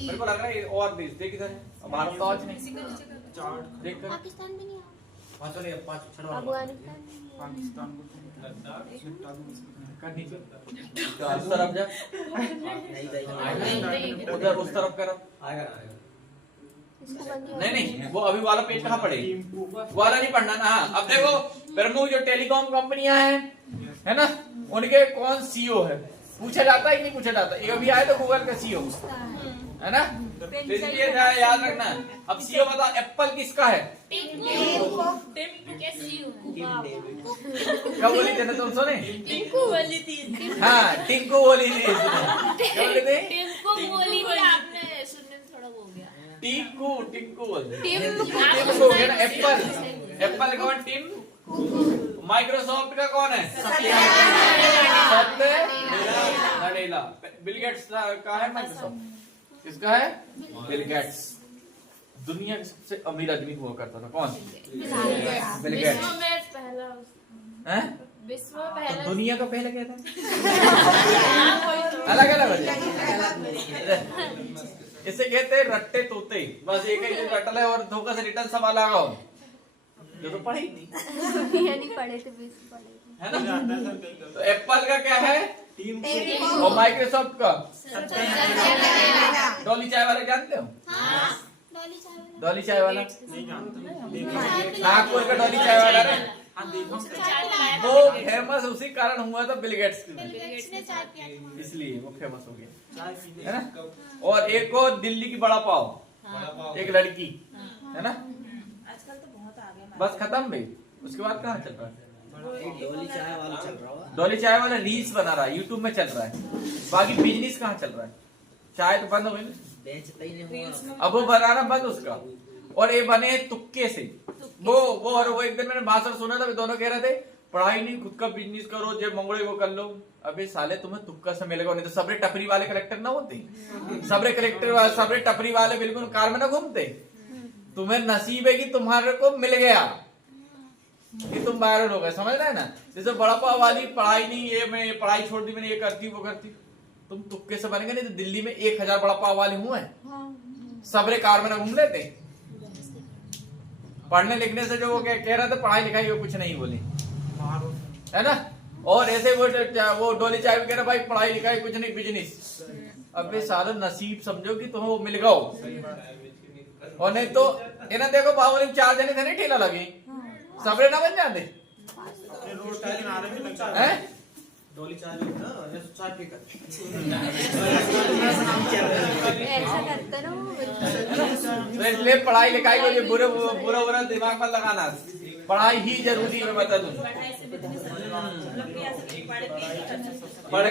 मेरे को लग रहा है और देश देख इधर, भारत तो आज नहीं देख कर। पाकिस्तान भी नहीं, पांचों नहीं, पांच छड़वा पाकिस्तान उस तरफ जा, उधर उस तरफ कर। नहीं, वो अभी वाला पेज कहाँ पड़ेगी? वाला नहीं पढ़ना ना। हाँ, अब देखो प्रमुख जो टेलीकॉम कंपनियां हैं है ना, उनके कौन सीईओ है? पूछा जाता है कि नहीं पूछा जाता? ये अभी आए तो गूगल का सीईओ है ना, इसलिए याद रखना। अब सीईओ बताओ, एप्पल किसका है? क्या बोली थी ना तुम? सुने? हाँ, टिंकू बोली थी। क्या बोली थी? आपने सुनने में थोड़ा हो गया। टिंकू बोलते, टिंकू है ना। एप्पल कौन? टिम। माइक्रोसॉफ्ट का कौन है? सत्या नडेला। बिल गेट्स का है माइक्रोसॉफ्ट, किसका है? Bill Gates. दुनिया का सबसे अमीर आदमी हुआ करता था कौन? Bill Gates. विश्व में पहला, तो दुनिया का पहला क्या था? अलग अलग हो जाए। इसे कहते हैं रट्टे तोते। बस एक ही रटल है और धोखा से रिटर्न सवाल आ गया जो तो पढ़े ही नहीं पढ़े थे, है ना। तो एप्पल का क्या है? और माइक्रोसॉफ्ट का डॉली चाय वाला जानते हो? डॉली चाय वाला नागपुर का डॉली चाय वाला रे, वो फेमस उसी कारण हुआ था बिल गेट्स की, इसलिए वो फेमस हो गया है ना। और एक को दिल्ली की बड़ा पाव, एक लड़की है ना। आजकल तो बहुत आ गया। बस खत्म भाई। उसके बाद कहाँ चल रहा है? डोली चाय वाला चल रहा है। डॉली चाय वाला रील्स बना रहा है, यूट्यूब में चल रहा है। बाकी बिजनेस कहाँ चल रहा है? चाय तो बंद हो गई, बेचता ही नहीं हुआ। अब वो बनाना बंद उसका। और ये बने तुक्के से। वो और वो एक दिन मैंने भाषण सुना था, दोनों कह रहे थे पढ़ाई नहीं, खुद का बिजनेस करो, जब मंगड़े वो कर लो। अबे साले तुम्हें तुक्का से मिलेगा नहीं तो सबरे टपरी वाले कलेक्टर ना होते? सबरे टपरी वाले बिल्कुल कार में ना घूमते? तुम्हें नसीब है कि तुम्हारे को मिल गया, कि तुम वायरल हो गए, समझ रहे हैं ना। जैसे बड़ा पाव वाली पढ़ाई नहीं, ये मैं पढ़ाई छोड़ दी, मैंने ये करती वो करती, तुम तुक्के से बनेंगे। नहीं तो दिल्ली में 1000 बड़ा पाव वाले हुए हैं, सबरे कार में ना घूम लेते। पढ़ने लिखने से जो वो कह रहे थे पढ़ाई लिखाई वो कुछ नहीं बोली, है ना। और ऐसे वो डोली चाय भी कह रहे भाई पढ़ाई लिखाई कुछ नहीं, बिजनेस। अब ये सारा नसीब समझो कि तुम्हें वो मिल गया, और नहीं तो इन्हें देखो बाहुबली में 4 जने थे नहीं ठेला लगी, सबरे ना बन जाते हैं। डोली चाय भी ना, ये चाय पी कर ऐसा करते ना वो। तो इसलिए पढ़ाई लिखाई को ये बुरा दिमाग में लगाना, पढ़ाई ही जरूरी है। बता दूं पढ़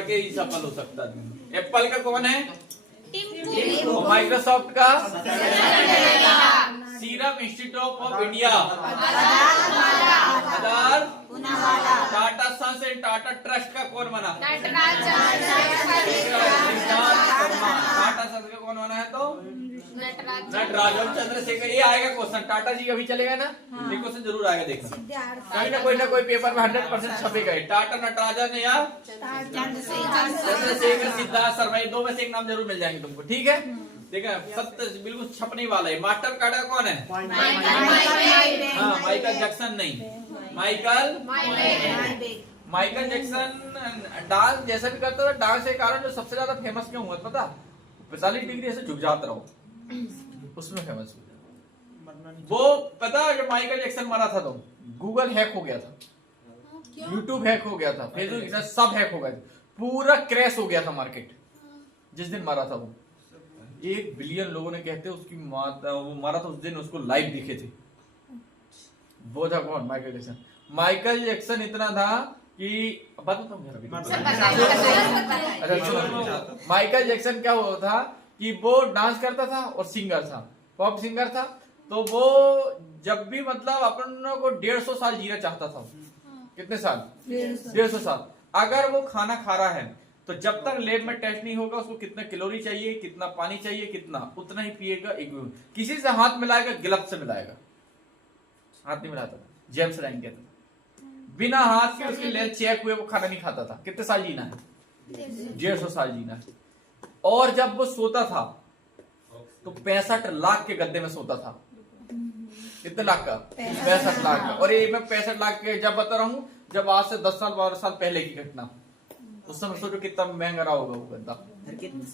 के ही सफल हो सकता है। एप्पल का कौन है? और माइक्रोसॉफ्ट का Serum Institute of India, Tata sons and Tata trust का कौन बना? टाटा सन्स का कौन बना है? तो नटराजन चंद्रशेखर। ये आएगा क्वेश्चन, टाटा जी अभी चले गए ना, ये क्वेश्चन जरूर आएगा, देखना कहीं ना कोई पेपर में 100% छपेगा। टाटा नटराजन या चंद्रशेखर सिद्धार्थ शर्मा, 2 में से एक नाम जरूर मिल जाएंगे तुमको, ठीक है। देखा सत्य बिल्कुल छपने वाला है। मास्टर कार्ड का कौन है? हाँ, माइकल जैक्सन नहीं, माइकल जैक्सन डांस जैसा भी करता था, डांस के कारण जो सबसे ज्यादा फेमस क्यों हुआ पता? 45 डिग्री ऐसे झुक जाता रहो, उसमें फेमस हुआ। वो पता जब माइकल जैक्सन मरा था तो गूगल हैक हो गया था, यूट्यूब हैक हो गया था, फेसबुक सब हैक हो गया था, पूरा क्रैश हो गया था मार्केट जिस दिन मरा था वो। 1 बिलियन लोगों ने कहते उसकी वो मरा था उस दिन, उसको लाइव दिखे थे। वो था कौन? Michael Jackson. माइकल जैक्सन इतना था कि बता माइकल जैक्सन क्या हुआ था कि वो डांस करता था और सिंगर था, पॉप सिंगर था। तो वो जब भी मतलब अपन को 150 साल जीना चाहता था। कितने साल? 150 साल। अगर वो खाना खा रहा है तो जब तक लैब में टेस्ट नहीं होगा उसको कितना कैलोरी चाहिए, कितना पानी चाहिए, कितना उतना ही पिएगा। किसी से हाथ मिलाएगा, गिलफ से मिलाएगा, हाथ नहीं मिलाता था। जेम्स रैंक कहता था बिना हाथ के उसके लेंस चेक हुए वो खाना नहीं खाता था। कितने साल जीना है? 150 साल जीना है। और जब वो सोता था तो 65 लाख के गद्दे में सोता था। कितने लाख का? 65 लाख का। और ये मैं 65 लाख के जब बता रहा हूँ, जब आज से 10 साल 12 साल पहले की घटना, उस समय सोचो कितना महंगा रहा होगा वो गद्दा,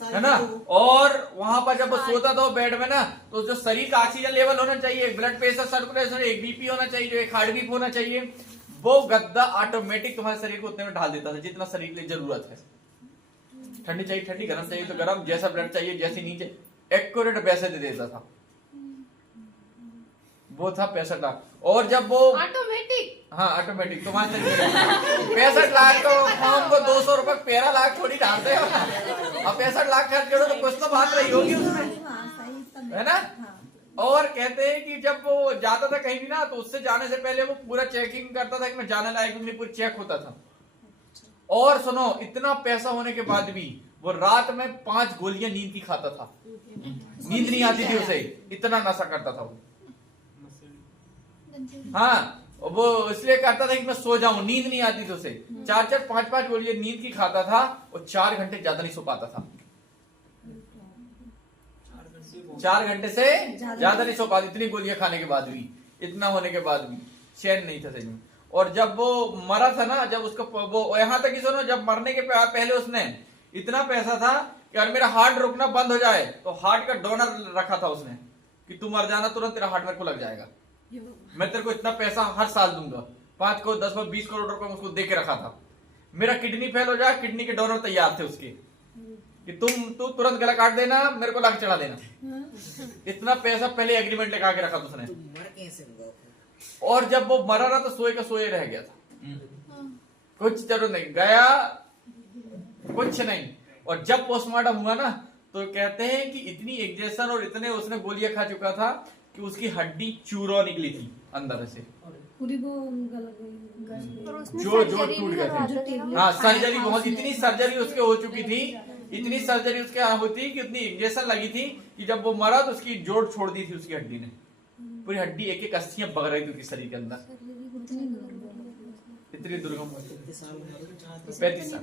है ना। और वहां पर जब वो सोता था बेड में ना, तो जो शरीर का ऑक्सीजन लेवल होना चाहिए, ब्लड प्रेशर, सर्कुलेशन, एक बीपी होना चाहिए, एक हार्ट बीट होना चाहिए, वो गद्दा ऑटोमेटिक तुम्हारे शरीर को उतने में ढाल देता था जितना शरीर की जरूरत है। ठंडी चाहिए ठंडी, गर्म चाहिए तो गर्म, जैसा ब्लड चाहिए जैसी नीचे एक्यूरेट वैसे दे देता था। वो था 65 लाख। और जब वो ऑटोमेटिक, हाँ ऑटोमेटिक तुम्हारे 65 लाख तो फॉर्म को 200 रुपए 13 लाख थोड़ी डालते हो। अब 65 लाख खर्च करो तो कुछ तो बात रही होगी उसमें, है ना। और कहते हैं कि जब वो जाता था कहीं भी ना, तो उससे जाने से पहले वो पूरा चेकिंग करता था कि मैं जाने लायक हूं, पूरी चेक होता था। और सुनो, इतना पैसा होने के बाद भी वो रात में 5 गोलियां नींद की खाता था। नींद नहीं आती थी उसे, इतना नशा करता था वो। हाँ, वो इसलिए करता था कि मैं सो जाऊं, नींद नहीं आती थी उसे। 4-4 5-5 गोलियां नींद की खाता था और 4 घंटे ज्यादा नहीं सो पाता था। 4 घंटे से ज्यादा नहीं सो पाती, इतनी गोलियां खाने के बाद भी, इतना होने के बाद भी चैन नहीं था सही में। और जब वो मरा था ना, जब उसको वो यहाँ तक कि सुनो, जब मरने के पहले उसने इतना पैसा था कि अगर मेरा हार्ट रुकना बंद हो जाए तो हार्ट का डोनर रखा था उसने, कि तू मर जाना तुरंत तेरा हार्ट मेरे को लग जाएगा, मैं तेरे को इतना पैसा हर साल दूंगा। 5 करोड़ 10 करोड़ 20 करोड़ रुपए उसको दे के रखा था। मेरा किडनी फेल हो जाए, किडनी के डोनर तैयार थे उसके, कि तू तुरंत गला काट देना, मेरे को लाख चढ़ा देना। इतना पैसा पहले एग्रीमेंट लगा के रखा था उसने। और जब वो मरा रहा तो सोए का सोए रह गया था, कुछ जरूरत नहीं, गया कुछ नहीं। और जब पोस्टमार्टम हुआ ना, तो कहते हैं कि इतनी इंजेक्शन और इतने उसने गोलियां खा चुका था कि उसकी हड्डी चूरा निकली थी अंदर से, पूरी वो जो टूट गए थे। हाँ, सर्जरी बहुत, इतनी सर्जरी उसके हो चुकी थी, इतनी सर्जरी उसके यहाँ होती कि इतनी इंजेक्शन लगी थी कि जब वो मरा तो उसकी जोड़ छोड़ दी थी उसकी हड्डी ने। पूरी हड्डी एक एक अस्थियां बग रही थी उसके शरीर के अंदर। इतनी दुर्गम 35 साल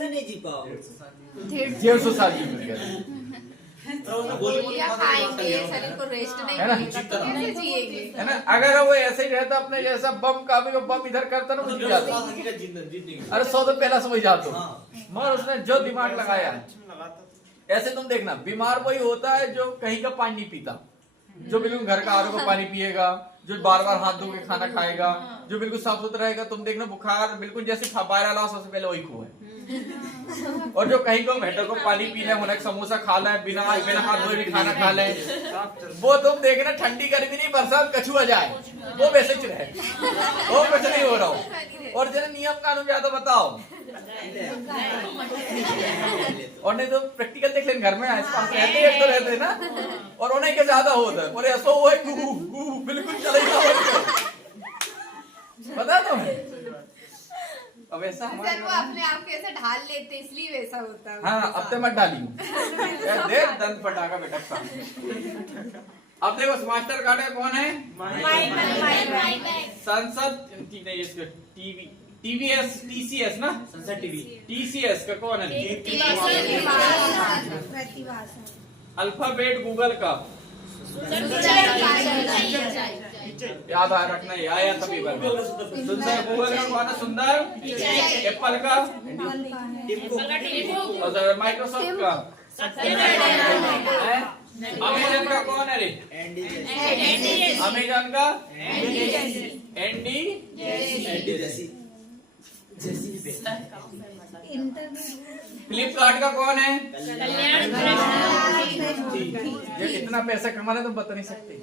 नहीं जी पाओ 150 साल की उम्र है गोलियां खाएंगे, शरीर को रेस्ट नहीं है ना? मिलेगा तो कैसे जिएंगे? है ना। अगर वो ऐसे ही रहता अपने जैसा बम का भी बम इधर करता ना कुछ जाता। अरे 100 तो पहला समझ जाते हो। मगर उसने जो दिमाग लगाया, ऐसे तुम देखना बीमार वही होता है जो कहीं का पानी नहीं पीता, जो बिल्कुल घर का आरओ का पानी पिएगा, जो बार बार हाथ धो के खाना खाएगा, जो बिल्कुल साफ सुथरा रहेगा। तुम देखना बुखार बिल्कुल जैसे वायरल आया सबसे पहले वही को है। और जो कहीं को भेटो को पानी पीना होना, समोसा खा ले, बिना हाथ धोए भी खाना खा ले, वो तुम देखना ठंडी गर्मी नहीं बरसात कछुआ जाए वो वैसे ही रहे, वो कुछ नहीं हो रहा हो। और जरा नियम कानून ज्यादा बताओ। और नहीं तो प्रैक्टिकल देख लें घर में आसपास रहते एक तो रहते ना, और उन्हें के ज्यादा होता है। और ऐसा हुआ है बिल्कुल चलेगा पता तुम्हें। अब ऐसा सर वो अपने आप कैसे ढाल लेते इसलिए वैसा होता है। हाँ अब तो मत डाली देख दंत फटाका बेटा। अब देखो मास्टर कार्ड है कौन है? संसद टीवीएस टीसीएस ना, संसद टीवी टीसीएस का कौन है? अल्फाबेट गूगल का याद आ रखना, आया तभी सुंदर गूगल का कौन है? सुंदर। एप्पल का, माइक्रोसॉफ्ट का, अमेजन का कौन है रे? अमेजन का एनडी। फ्लिपकार्ट का कौन है? ये कितना पैसा कमा रहे तुम बता नहीं सकते।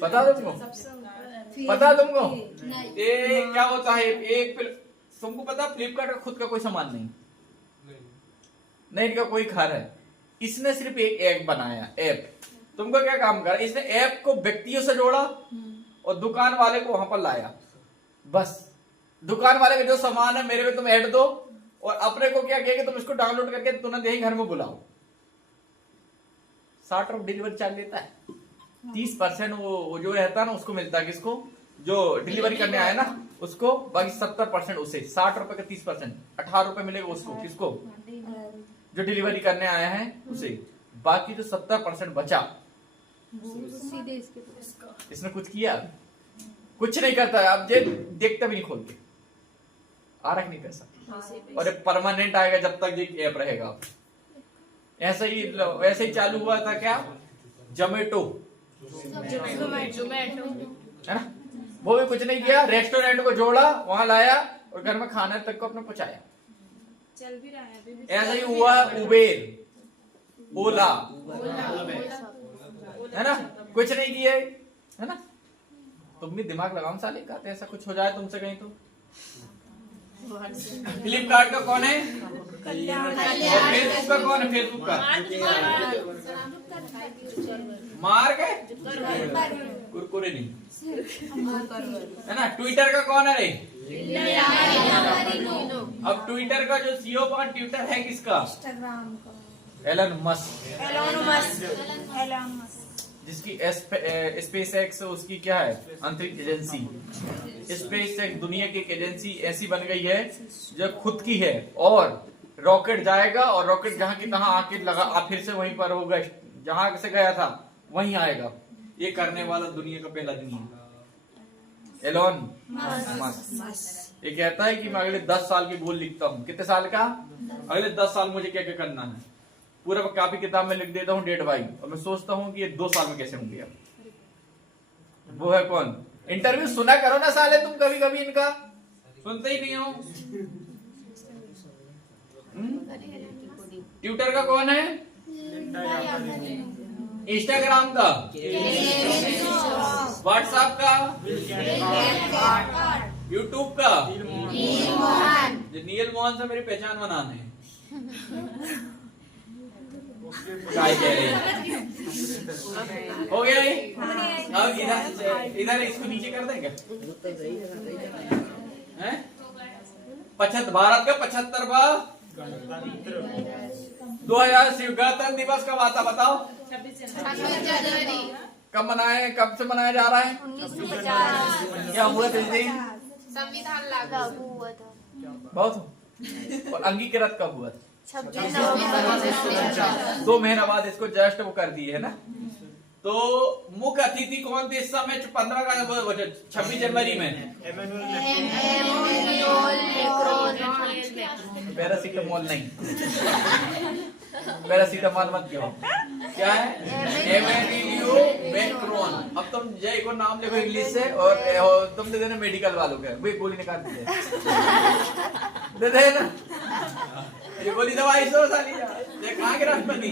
पता तुमको? पता तुमको ये क्या होता है? एक तुमको पता फ्लिपकार्ट का खुद का कोई सामान नहीं, नहीं इनका कोई घर है। इसने सिर्फ एक ऐप बनाया, ऐप। तुमको क्या काम करा? इसने ऐप को व्यक्तियों से जोड़ा और दुकान वाले को वहां पर लाया। बस दुकान वाले का जो सामान है मेरे में तुम ऐड दो, और अपने को क्या किया कि तुम इसको डाउनलोड करके तुरंत यही घर में बुलाओ। 60 रुपए डिलीवरी चार्ज लेता है, 30% वो जो रहता है ना उसको मिलता है। किसको? जो डिलीवरी करने आया ना उसको। बाकी 70% उसे। 60 रुपए का 30% 18 रुपए मिलेगा उसको। किसको? जो डिलीवरी करने आया है उसे। बाकी जो 70% बचा इसने कुछ किया? कुछ नहीं करता है। अब ये देखता भी नहीं खोल के, आ रहा नहीं पैसा। और ये परमानेंट आएगा जब तक ये ऐप रहेगा। ऐसे ही वैसे ही चालू हुआ था क्या? जोमेटो है ना, वो भी कुछ नहीं किया। रेस्टोरेंट को जोड़ा, वहां लाया और घर में खाना तक को अपने पहुंचाया। चल भी रहा है अभी भी। ऐसा ही हुआ उबेर, ओला, है ना, कुछ नहीं किए, है ना। तुम भी दिमाग लगाओ साले का, ऐसा कुछ हो जाए तुमसे कहीं तो। फ्लिपकार्ट का कौन है? फेसबुक का कौन है? फेसबुक का मार्क है, कुरकुरे नहीं, है ना। ट्विटर का कौन है रे? अब ट्विटर का जो सीईओ का ट्विटर है किसका? Elon Musk. जिसकी स्पेस एक्स उसकी क्या है? अंतरिक्ष एजेंसी। स्पेस एक्स दुनिया की एक एजेंसी ऐसी बन गई है जो खुद की है, और रॉकेट जाएगा और रॉकेट जहां की तहां आके लगा, फिर से वहीं पर होगा, जहां से गया था वहीं आएगा। ये करने वाला दुनिया का पहला आदमी है एलोन मस्क। ये कहता है कि मैं अगले 10 साल के गोल लिखता हूँ। कितने साल का? अगले 10 साल मुझे क्या क्या करना है, पूरा कापी किताब में लिख देता हूँ डेट वाइज, और मैं सोचता हूँ कि ये 2 साल में कैसे होंगे। वो है कौन? इंटरव्यू सुना करो ना साले तुम, कभी कभी इनका सुनते ही नहीं हो। ट्विटर का कौन है? इंस्टाग्राम का, व्हाट्सएप का, यूट्यूब का। नील मोहन से मेरी पहचान बनाने है। हो गया ये? अब इधर इसको नीचे कर देंगे। 75 भारत का 75वां 2000 गणतंत्र दिवस कब आता बताओ? 26 जनवरी। कब मनाए, कब से मनाया जा रहा है? 1950 क्या हुआ था इस दिन? संविधान लागू हुआ था। बहुत और अंगीकृत कब हुआ था? 26 नवंबर 2 महीना बाद इसको जस्ट वो कर दिए है ना। तो मुख्य अतिथि कौन थे इस समय 26 जनवरी में? पैरासीटामोल नहीं, पैरासीटामोल मत कहो। क्या है? एमेलियो मैक्रोन। अब तुम जय को नाम लिखो इंग्लिश से और तुम दे देना मेडिकल वालों के, वे गोली निकाल दे देना, ये गोली दवाई सो साली ये कहाँ के राष्ट्रपति?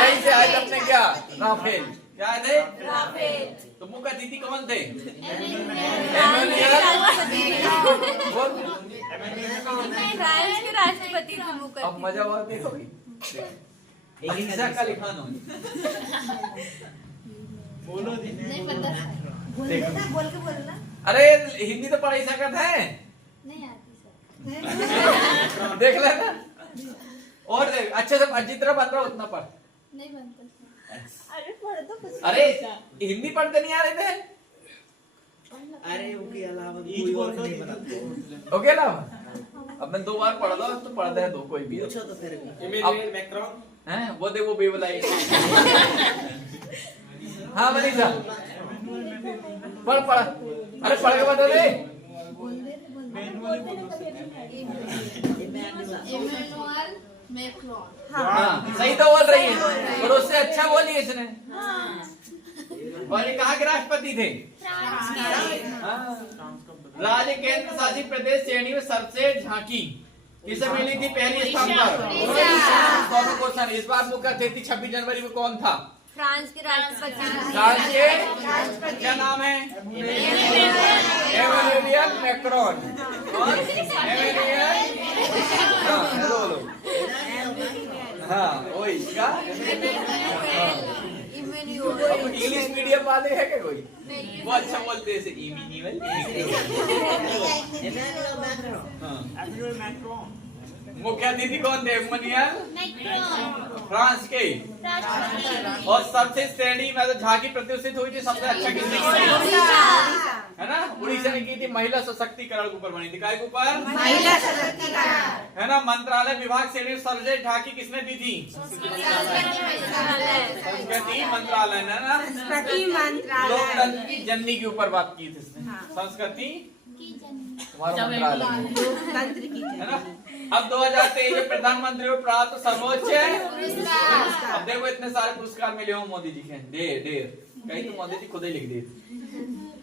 यही से आज अपने क्या राफेल क्या थे? तो मुख्य अतिथि कौन थे? फ्रांस के राष्ट्रपति थे मुखर्जी। अब मजा हुआ देखो अहिंसा का लिखान हो। नहीं पता, बोल के बोलना अरे हिंदी तो पढ़ ही सकत है, नहीं आती सर। देख लेना और देख अच्छे से जितना बन रहा उतना पढ़। नहीं बनता सर। अरे पढ़ दो कुछ अरे हिंदी पढ़ते नहीं आ रहे थे? अरे उसके अलावा कोई और नहीं बनाते। ओके ना, अब मैं 2 बार पढ़ दो तो पढ़ते हैं 2 कोई भी पूछो तो फिर भी। Emmanuel Macron. हैं वो दे वो बेवलाई। हाँ मनीषा पढ़ पढ़, अरे पढ़ के बता दे। Emmanuel Macron. हाँ सही तो बोल रही है, पर उससे अच्छा बोली इसने। और ये कहाँ के राष्ट्रपति थे? हाँ। राज्य केंद्र शासित प्रदेश श्रेणी में सर्वश्रेष्ठ झांकी किसे मिली थी पहली स्थान पर? क्वेश्चन इस बार मुख्य अतिथि 26 जनवरी को कौन था? फ्रांस के राष्ट्रपति। फ्रांस के क्या नाम है? एमेलियो मैक्रोन। और एमेलियो बोलो हाँ वही क्या? इंग्लिश मीडियम वाले है क्या कोई? वो अच्छा बोलते हैं इमैनुअल मैक्रोन। मुख्य अतिथि कौन थे? इमैनुअल फ्रांस के। और सबसे श्रेणी में झांकी प्रतिष्ठित हुई थी सबसे अच्छा किसने की थी? है ना, उड़ीसा ने की थी। महिला सशक्तिकरण के ऊपर बनी थी। काय के ऊपर? महिला सशक्तिकरण है ना। मंत्रालय विभाग श्रेणी में सर्वश्रेष्ठ झांकी किसने दी थी? संस्कृति मंत्रालय है ना। लोकतंत्र की जननी के ऊपर बात की थी इसने। संस्कृति हमारा मंत्रालय है ना। अब 2023 में प्रधानमंत्री को प्राप्त सर्वोच्च अब देखो इतने सारे पुरस्कार मिले हो मोदी जी के ढेर कहीं तो मोदी जी खुद ही लिख दिए।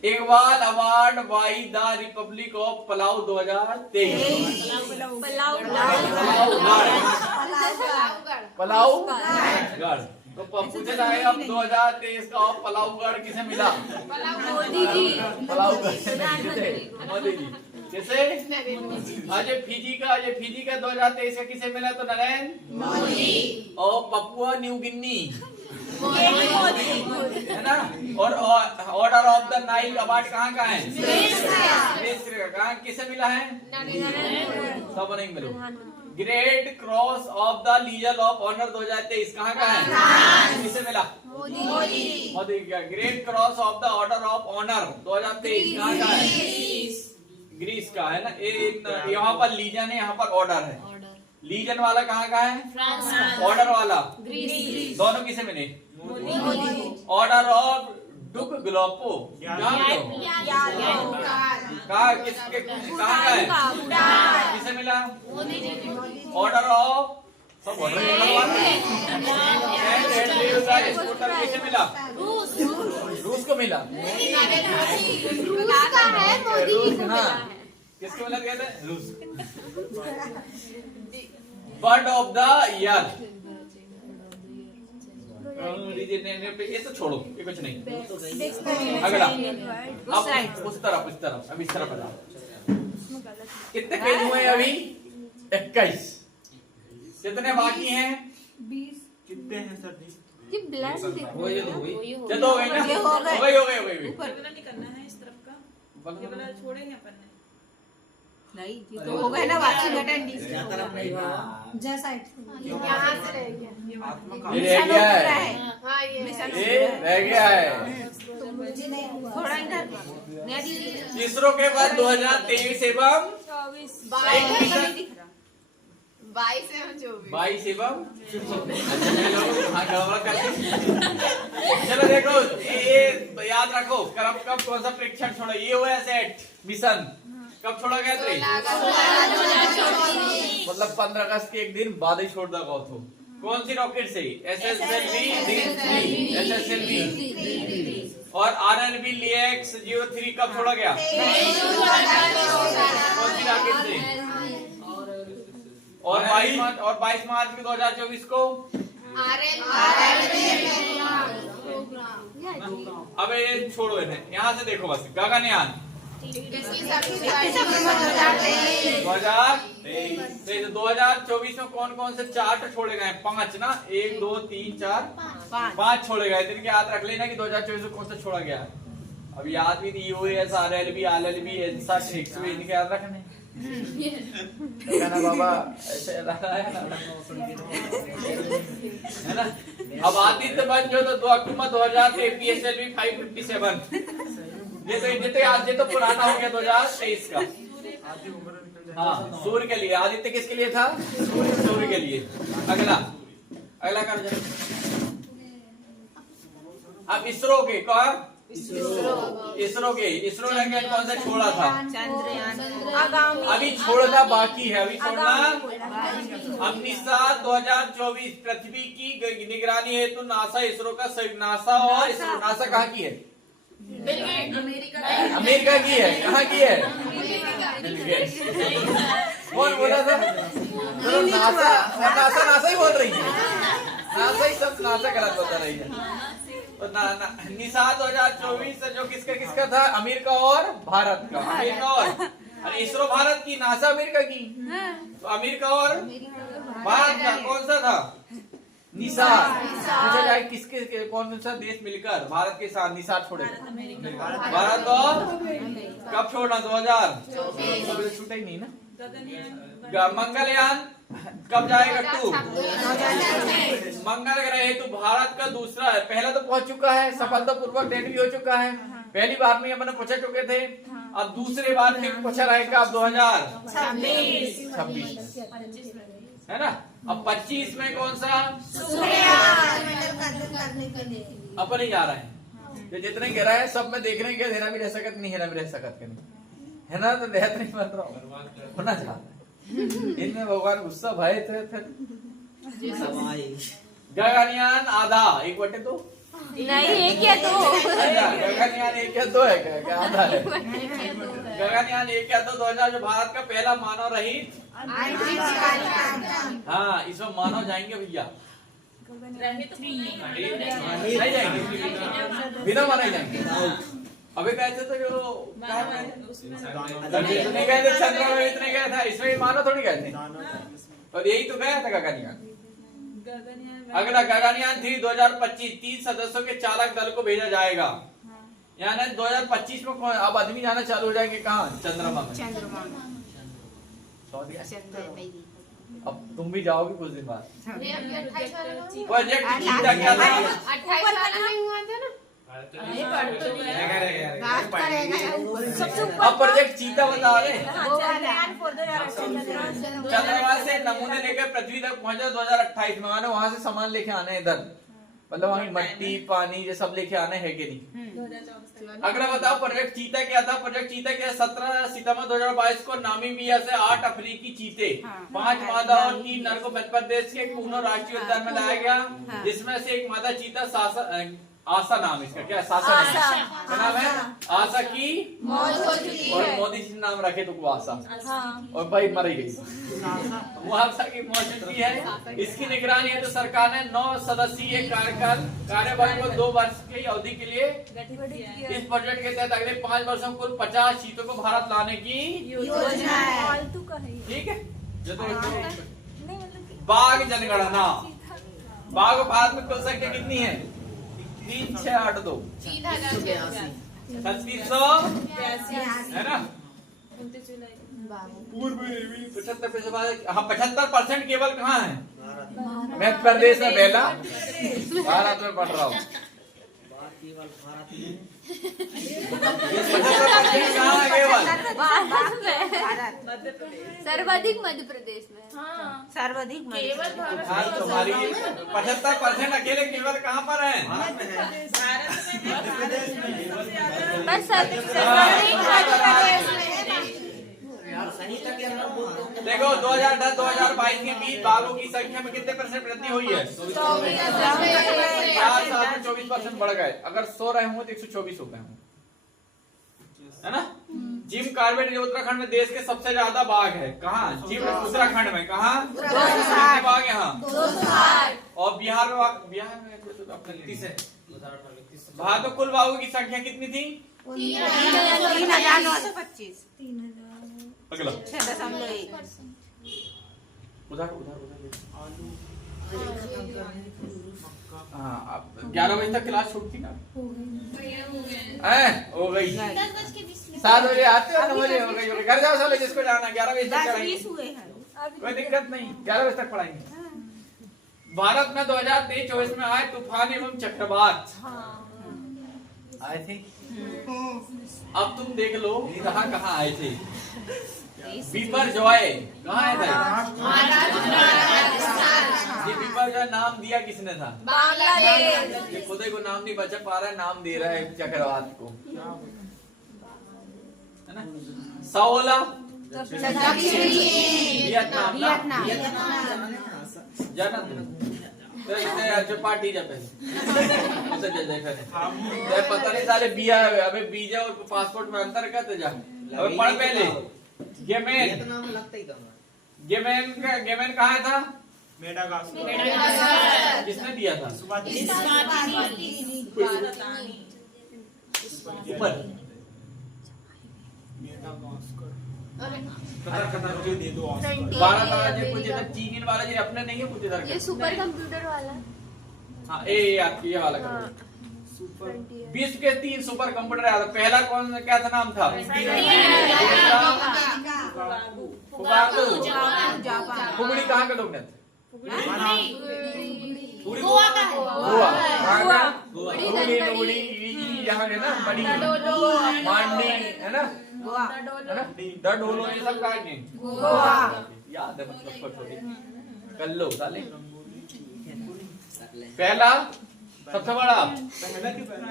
Iqbal award by the Republic of Palau 2023। पलाऊगढ़ तो पूछे जाएगा अब 2023 का ऑफ पलाऊगढ़ किसे मिला? मोदी जी। पलाऊगढ़ मोदी जी। किसे? अजय फिजी का 2023 का किसे मिला? तो नरेंद्र मोदी। और पपुआ न्यू गिनी है ना। और order of the Nile award कहाँ का है? कहाँ किसे मिला है? सब नहीं मिलो। Great cross of the legion of honour 2023 कहाँ का है? किसे मिला? मोदी का। Great cross of the order of honour 2023 कहाँ का है? ग्रीस का है ना। यहाँ पर लीजन है, यहाँ पर ऑर्डर है। लीजन वाला कहाँ का है? ऑर्डर वाला दोनों किसे मिले? ऑर्डर ऑफ डुक ग्लोपो कहाँ का है? किसे मिला? ऑर्डर ऑफ सब किसे मिला? रूस को मिला। हाँ किसको मिला? कहते हैं रूस। बर्ड ऑफ द ईयर ये तो छोड़ो, ये कुछ नहीं। अगला अब उस तरफ अब इस तरफ कितने पेज हुए अभी? 21। कितने बाकी हैं? 20 कितने हैं सर जी? ये ब्लैक चलो हो गई ना। हो गई ऊपर वाला नहीं करना है, इस तरफ का ये वाला छोड़ेंगे अपन ने। नहीं ये तो हो गए ना वाचिंग अटेंडेंस तरफ नहीं होगा। जैसा यहाँ से रह गया। ये रह गया है, हाँ ये ये रह गया है। थोड़ा इधर इसरो के बाद 2023 एवं 22 से 24। 22 एवं हाँ, गड़बड़ कर दी। चलो देखो, ये याद रखो कब कब कौन सा परीक्षण छोड़ा। ये हुआ सेट मिशन कब छोड़ा गया था? मतलब 15 अगस्त के एक दिन बाद ही छोड़ दगा तो। कौन सी रॉकेट से? SSLV और RLV LEX 03 कब छोड़ा गया? कौन सी रॉकेट से? और 22 मार्च के 2024 को अब ये छोड़ो इन्हें, यहाँ से देखो बस। गगनयान 2024 में कौन कौन से 4 छोड़े गए? 5 ना, 1 2 3 4 5 छोड़े गए। इनके याद रख लेना कि 2024 में कौन सा छोड़ा गया। अब याद भी नहीं हुए RLV RLV इनके याद रखने है ना बाबा, ऐसे है ना। अब आदित्य बन जो तो 2 अक्टूबर 2003 PSLV 557। ये तो पुराना हो गया 2023 का। हाँ, सूर्य के लिए। आदित्य किसके लिए था? सूर्य के लिए। अगला कर जरा। अब इसरो के कौन? इसरो ने कौन सा छोड़ा था? चंद्रयान। अभी छोड़ना बाकी है, अभी छोड़ना। 19/7/2024 पृथ्वी की निगरानी हेतु नासा इसरो का नासा और इसरो। नासा कहाँ की है? अमेरिका की है। कहाँ की है? कौन बोला था? नासा ही बोल रही है। नासा ही सब नासा गलत बता रही है। तो निशा 2024 से जो किसका था? अमेरिका और भारत का। अमेरिका और इसरो भारत की, नासा अमेरिका की। तो अमेरिका और भारत का कौन सा था? निशा। पूछा जाए किसके कौन सा देश मिलकर भारत के साथ निशा छोड़ेगा? भारत और कब छोड़ना? 2024 छूटा ही नहीं ना। मंगलयान कब जाएगा? मंगल ग्रह हेतु भारत का दूसरा है। पहला तो पहुंच चुका है, सफलतापूर्वक डेट भी हो चुका है। पहली बार में अपन पहुंच चुके थे, अब दूसरी बार फिर पूछा रहेगा। अब 2026 है ना। अब 25 में कौन सा? अपन ही जा रहे हैं। तो जितने गिरा है सब में देखने के देना भी रह सकत नहीं, हेरा भी रह सकत नहीं है ना। तो रहत नहीं बन रहा होना चाहता है। इनमें भगवान गुस्सा भय थे फिर। गगनयान आधा 1/2 नहीं, एक या दो। गगनयान 1 या 2 है क्या? आधा है। गगनयान 1 या 2 2000 जो भारत का पहला मानव रहित। हाँ, इसमें मानव जाएंगे भैया। नहीं जाएंगे, बिना माना जाएंगे। अबे कहते तो जो इतने गए थे चंद्रमा में, इतने गया था, इसमें मानो थोड़ी गए थे। और यही तो गया था गगनयान। अगला गगनयान 3 2025 3 सदस्यों के चालक दल को भेजा जाएगा। यानी 2025 में कौन अब आदमी जाना चालू हो जाएंगे? कहाँ? चंद्रमा में। अब तुम भी जाओगे कुछ दिन बाद। प्रोजेक्ट चीता क्या था? 28 वाला नहीं हुआ था ना। अब प्रोजेक्ट चीता बता रहे। चंद्रमा से नमूने लेकर पृथ्वी तक पहुंचा 2028 में। मानो वहां से सामान लेके आने इधर, मतलब वहाँ मट्टी पानी ये सब लेके आने है कि नहीं। अगला बताओ प्रोजेक्ट चीता क्या था? प्रोजेक्ट चीता क्या? 17 सितंबर 2022 को नामीबिया से 8 अफ्रीकी चीते, 5 मादा और 3 नर को मध्य प्रदेश के कूनो राष्ट्रीय उद्यान में लाया गया। जिसमें से एक मादा चीता आशा नाम इसका। क्या सासा क्या नाम है? आशा की मौत हो चुकी है। और मोदी जी नाम रखे तो आशा। और भाई मर गई। आशा की मौत हो चुकी है। इसकी निगरानी है तो सरकार ने 9 सदस्यीय कार्यबल को 2 वर्ष की अवधि के लिए इस प्रोजेक्ट के तहत अगले 5 वर्षों में कुल 50 चीतों को भारत लाने की योजना है। ठीक है। बाघ जनगणना। बाघ भारत में कुल संख्या कितनी है? 3682 3600 है ना। पूर्वी 75%। हाँ 75% केवल कहाँ है? मैं प्रदेश में बेला भारत में पढ़ रहा हूँ। केवल भारत में 75% कहाँ है केवल? सर्वाधिक मध्य प्रदेश में। सर्वाधिक केवल भारत हाँ तुम्हारी 75% अकेले केवल कहाँ पर है? बस सर्वाधिक मध्य प्रदेश में। यार सही तक के अंदर बोल दो। देखो 2010-2022 के बीच बाघों की संख्या में कितने % वृद्धि हुई है? 4 साल में 24% बढ़ गए। अगर 100 रहे होंगे तो 124 हो गए होंगे, है ना? जिम कार्बेट जो उत्तराखंड में देश के सबसे ज्यादा बाघ है। कहाँ? जिम उत्तराखंड में। कहाँ? कितने बाघ यहाँ? और बिहार में अपने 30 है। भारत में कुल बाघों की संख्या कितनी थी? 3,925। अगला 6.1। उधर हाँ 11 बजे तक क्लास छूटती ना? हो गई 7 बजे आते हो, 9 बजे हो गई। घर जाओ साले, जिसको जाना 11 बजे तक 10-20 कराएंगे, हुए हैं। कोई दिक्कत नहीं, 11 बजे तक पढ़ाएंगे। भारत में 2023-24 में आए तूफान एवं चक्रवात आए थे। अब तुम देख लो कहाँ कहाँ आए थे। बिपरजॉय कहाँ आए थे? ये बिपरजॉय नाम दिया किसने था? बांग्लादेश। ये खुद को नाम नहीं बचा पा रहा है, नाम दे रहा है चक्रवात को, है ना? सओला वियतनाम। जाना तो इसने अच्छा पार्टी जब है तो पता नहीं साले बिया अबे वीजा और पासपोर्ट में अंतर क्या तो जा अबे पढ़ पहले। येमेन लगता ही कम है। येमेन कहाँ था? मेडागास्कर। किसने दिया था? ऊपर भारत वाला कुछ इधर चीन वाला जी अपने नहीं है कुछ इधर ये सुपर कंप्यूटर वाला। हाँ ये वाला विश्व के 3 सुपर कंप्यूटर आया था। पहला कौन क्या था नाम था? फुगाकू। फुगड़ी कहाँ के लोग ने थे? गोवा यहाँ है ना, बड़ी मांडी है ना, डोलो ये सब कहा के याद है मतलब छोटे कर लो साले। पहला सबसे बड़ा सुपर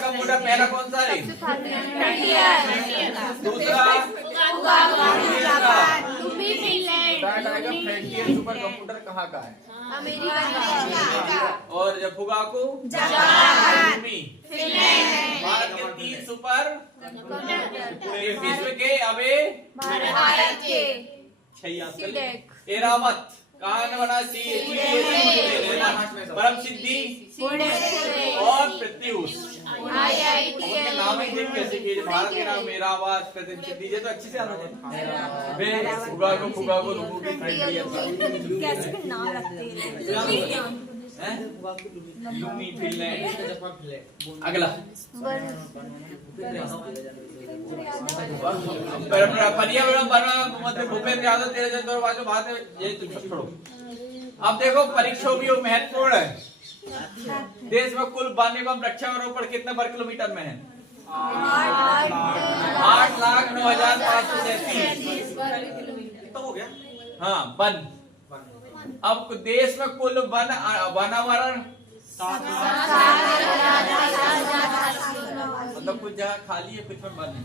कंप्यूटर पहला कौन सा है? दूसरा फ्रंटियर सुपर कंप्यूटर कहाँ का है? अमेरिका। और जब फुगाकू भारत के 3 सुपर विश्व के अबे भारत के। एरावत कहाँ बना? परम सिद्धि और प्रत्युष नाम ही देख कैसे किए। भारत के नाम एरावत प्रथम सिद्धि तो अच्छी से आना चाहिए। फुगाकू कैसे नाम रखते हैं? लुम्बी फिनलैंड। अगला पर्यावरण मुख्यमंत्री भूपेंद्र यादव 13 बात है ये तो छोड़ो। अब देखो परीक्षा भी महत्वपूर्ण है। देश में कुल वन एवं वृक्षारोपण कितने वर्ग किलोमीटर में है? 8,09,533 हो गया। हाँ वन। अब देश में कुल वनावरण मतलब कुछ जगह खाली है कुछ में वन है।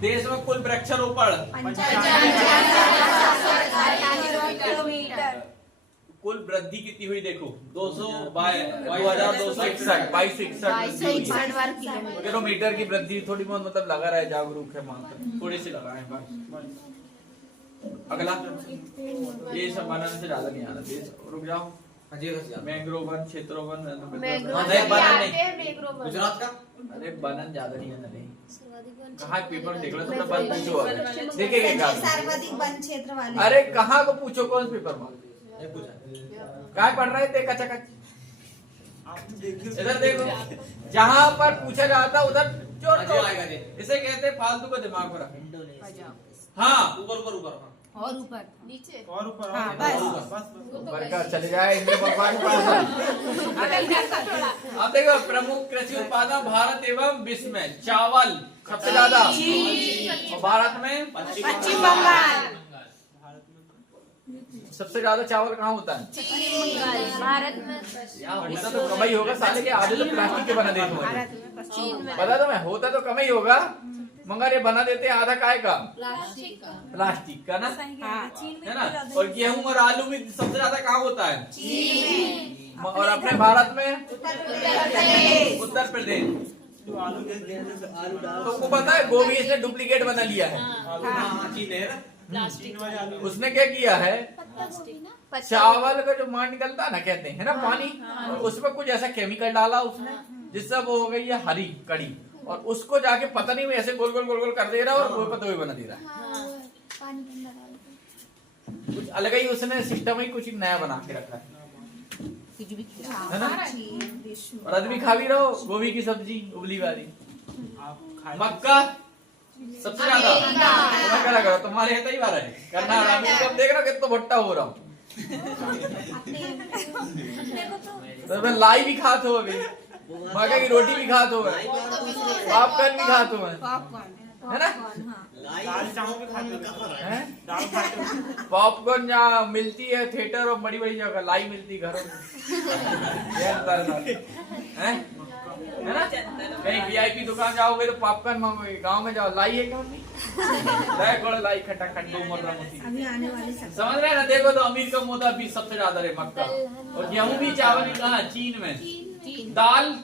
देश में कुल वृक्षारोपण कुल वृद्धि कितनी हुई देखो 2261 किलोमीटर की वृद्धि। थोड़ी बहुत मतलब लगा रहा है, जागरूक है मात्र थोड़ी सी लगा है बस। अगला ये सब बनने से ज्यादा नहीं आ रहा। देश रुक जाओ। मैंग्रोव वन क्षेत्रों वन गुजरात का अरे बनन ज्यादा नहीं है। कहाँ पेपर देख लो तुमने वन पूछो देखेगा सर्वाधिक वन क्षेत्र वाले। अरे कहाँ को पूछो कौन पेपर में क्या पढ़ रहे थे? कचा कच इधर देखो, जहाँ पर पूछा जाता उधर छोड़ हाँ, दो। जे आएगा जे। इसे कहते हैं फालतू का दिमाग को रखें। इंडोनेशिया। हाँ ऊपर ऊपर ऊपर हाँ। और ऊपर नीचे और ऊपर हाँ, और बस। ऊपर, बस ऊपर का चले जाए इंद्र भगवान के पास। अब देखो प्रमुख कृषि उत्पादन भारत एवं विश्व में चावल सबसे ज्यादा, और भारत में पश्चिम बंगाल। सबसे ज्यादा चावल कहाँ होता है? भारत में यहाँ होता तो कम ही होगा साले के, आधे तो प्लास्टिक के बना देते भारत हैं। में पश्चिम चीन में पता तो मैं, होता तो कम ही होगा मगर ये बना देते हैं आधा काय का, प्लास्टिक का प्लास्टिक का ना, हाँ। है ना। और गेहूं और आलू भी सबसे ज्यादा कहाँ होता है? और अपने भारत में उत्तर प्रदेश। जो आलू के आलू डाल। तुमको पता है गोभी इसने डुप्लीकेट बना लिया है। हाँ, चीन है ना। चीन वाले आलू उसने क्या किया है, चावल का जो मान निकलता है ना, कहते हैं ना पानी, और उसमें कुछ ऐसा केमिकल डाला उसने जिससे वो हो गई है हरी कड़ी, और उसको जाके पता नहीं वो ऐसे गोल गोल गोल गोल कर दे रहा है और वो पता ही बना दे रहा है। कुछ अलग ही उसने सिस्टम ही कुछ नया बना के रखा है ना। और आदमी खा भी रहो गोभी की सब्जी उबली वाली। आप खाए मक्का सबसे ज्यादा, तुम्हें क्या लगा तुम्हारे हित ही बार है करना आराम से, अब देख रहा कितना भुट्टा हो रहा हूँ। तो मैं लाई भी खाते हो अभी, मक्का की रोटी भी खाते हो, पॉपकॉर्न भी खाते हो, पॉपकॉर्न है ना। दाल चावल भी खाते हो, हैं? दाल खाते हो। पॉपकॉर्न जहाँ मिलती है थिएटर और बड़ी बड़ी जगह, लाई मिलती घरों में। ये अंतर है ना। कहीं वीआईपी दुकान जाओगे तो पॉपकॉर्न मांगोगे, गांव में जाओ लाई है क्या मम्मी, लाई गोड़ लाई खट्टा खट्टू मोटा मोटी, अभी आने वाली सब समझ रहे हैं ना। देखो तो अमीर का मोटा भी सबसे ज्यादा है मक्का, और गेहूं भी चावल भी कहाँ? चीन में। दाल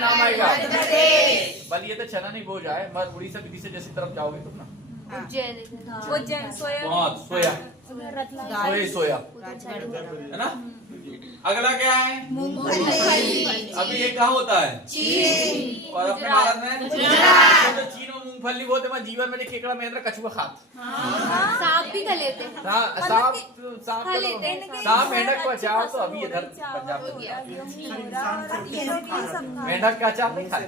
नाम आएगा बल, ये तो चना नहीं बोझ आए मगर उड़ीसा विदिशा जैसी तरफ जाओगे तुम ना, उज्जैन सोया बहुत सोया सोया है ना। अगला क्या है? अभी ये कहाँ होता है? चीन। और अपने भारत में तो चीन और मूंगफली बहुत है। मैं जीवन में केकड़ा मेंढरा कछुआ खात, सांप भी खा लेते हैं। सांप लेते हैं। सांप मेंढक को अचार तो अभी इधर पंजाब में मेंढक का अचार नहीं खाते,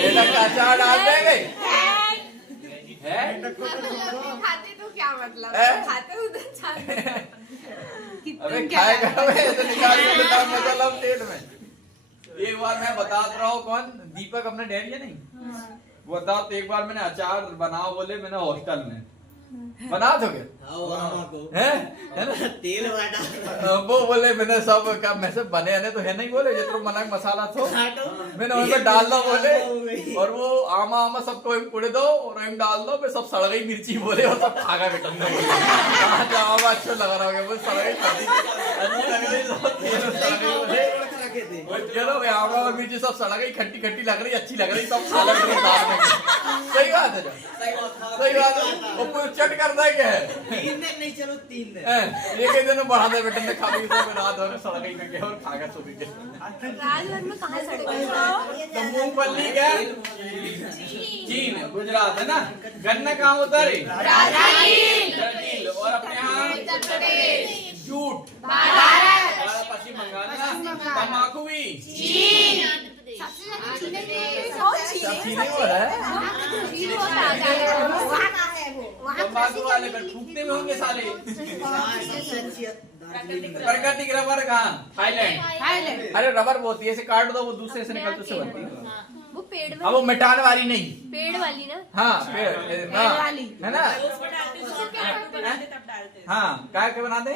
मेंढक का अचार डाल देंगे है। खाते तो क्या मतलब, खाते उधर अबे खाएगा तो निकाल के बता मतलब पेट में। एक बार मैं बता रहा हूँ, कौन दीपक अपना डैडी है नहीं, वो बताओ तो एक बार मैंने अचार बनाओ बोले, मैंने हॉस्टल में बना दोगे है ना, तेल वाला वो बोले मैंने सब का मैं सब बने आने तो है नहीं बोले जितना मना मसाला थो मैंने उनको डाल दो बोले, और वो आमा आमा सबको कुड़े दो और हम डाल दो, मैं सब सड़ गई मिर्ची बोले और सब खागा बेटन ने बोले कहाँ जाओ अच्छा लग रहा है, सड़ गई अच्छी लग रही चलो आमा और मिर्ची सब सड़ गई, खट्टी खट्टी लग रही, अच्छी लग रही, सब खा लग रही दाल में। सही बात है, सही बात है। वो कुछ चट करता है क्या है? 3 दिन नहीं, चलो 3 दिन एक ही दिन बढ़ा दे बेटे ने खा ली तो रात भर सड़ गई करके और खा गया सो गई। रात भर में कहाँ सड़ गए? तो मूंगफली क्या? चीन गुजरात है ना। गन्ना कहाँ होता है? ब्राजील। और अपने यहाँ जूट पश्चिम बंगाल है ना। तम्बाकू भी चीनी हो रहा है। तम्बाकू वाले पर थूकते में होंगे साले। प्राकृतिक रबर कहाँ? थाईलैंड। अरे रबर बहुत ही ऐसे काट दो वो दूसरे से निकलते उससे बनती है। वो पेड़ में, अब वो मिटाने वाली नहीं, पेड़ वाली ना। हाँ पेड़ वाली है ना। हाँ क्या क्या बनाते?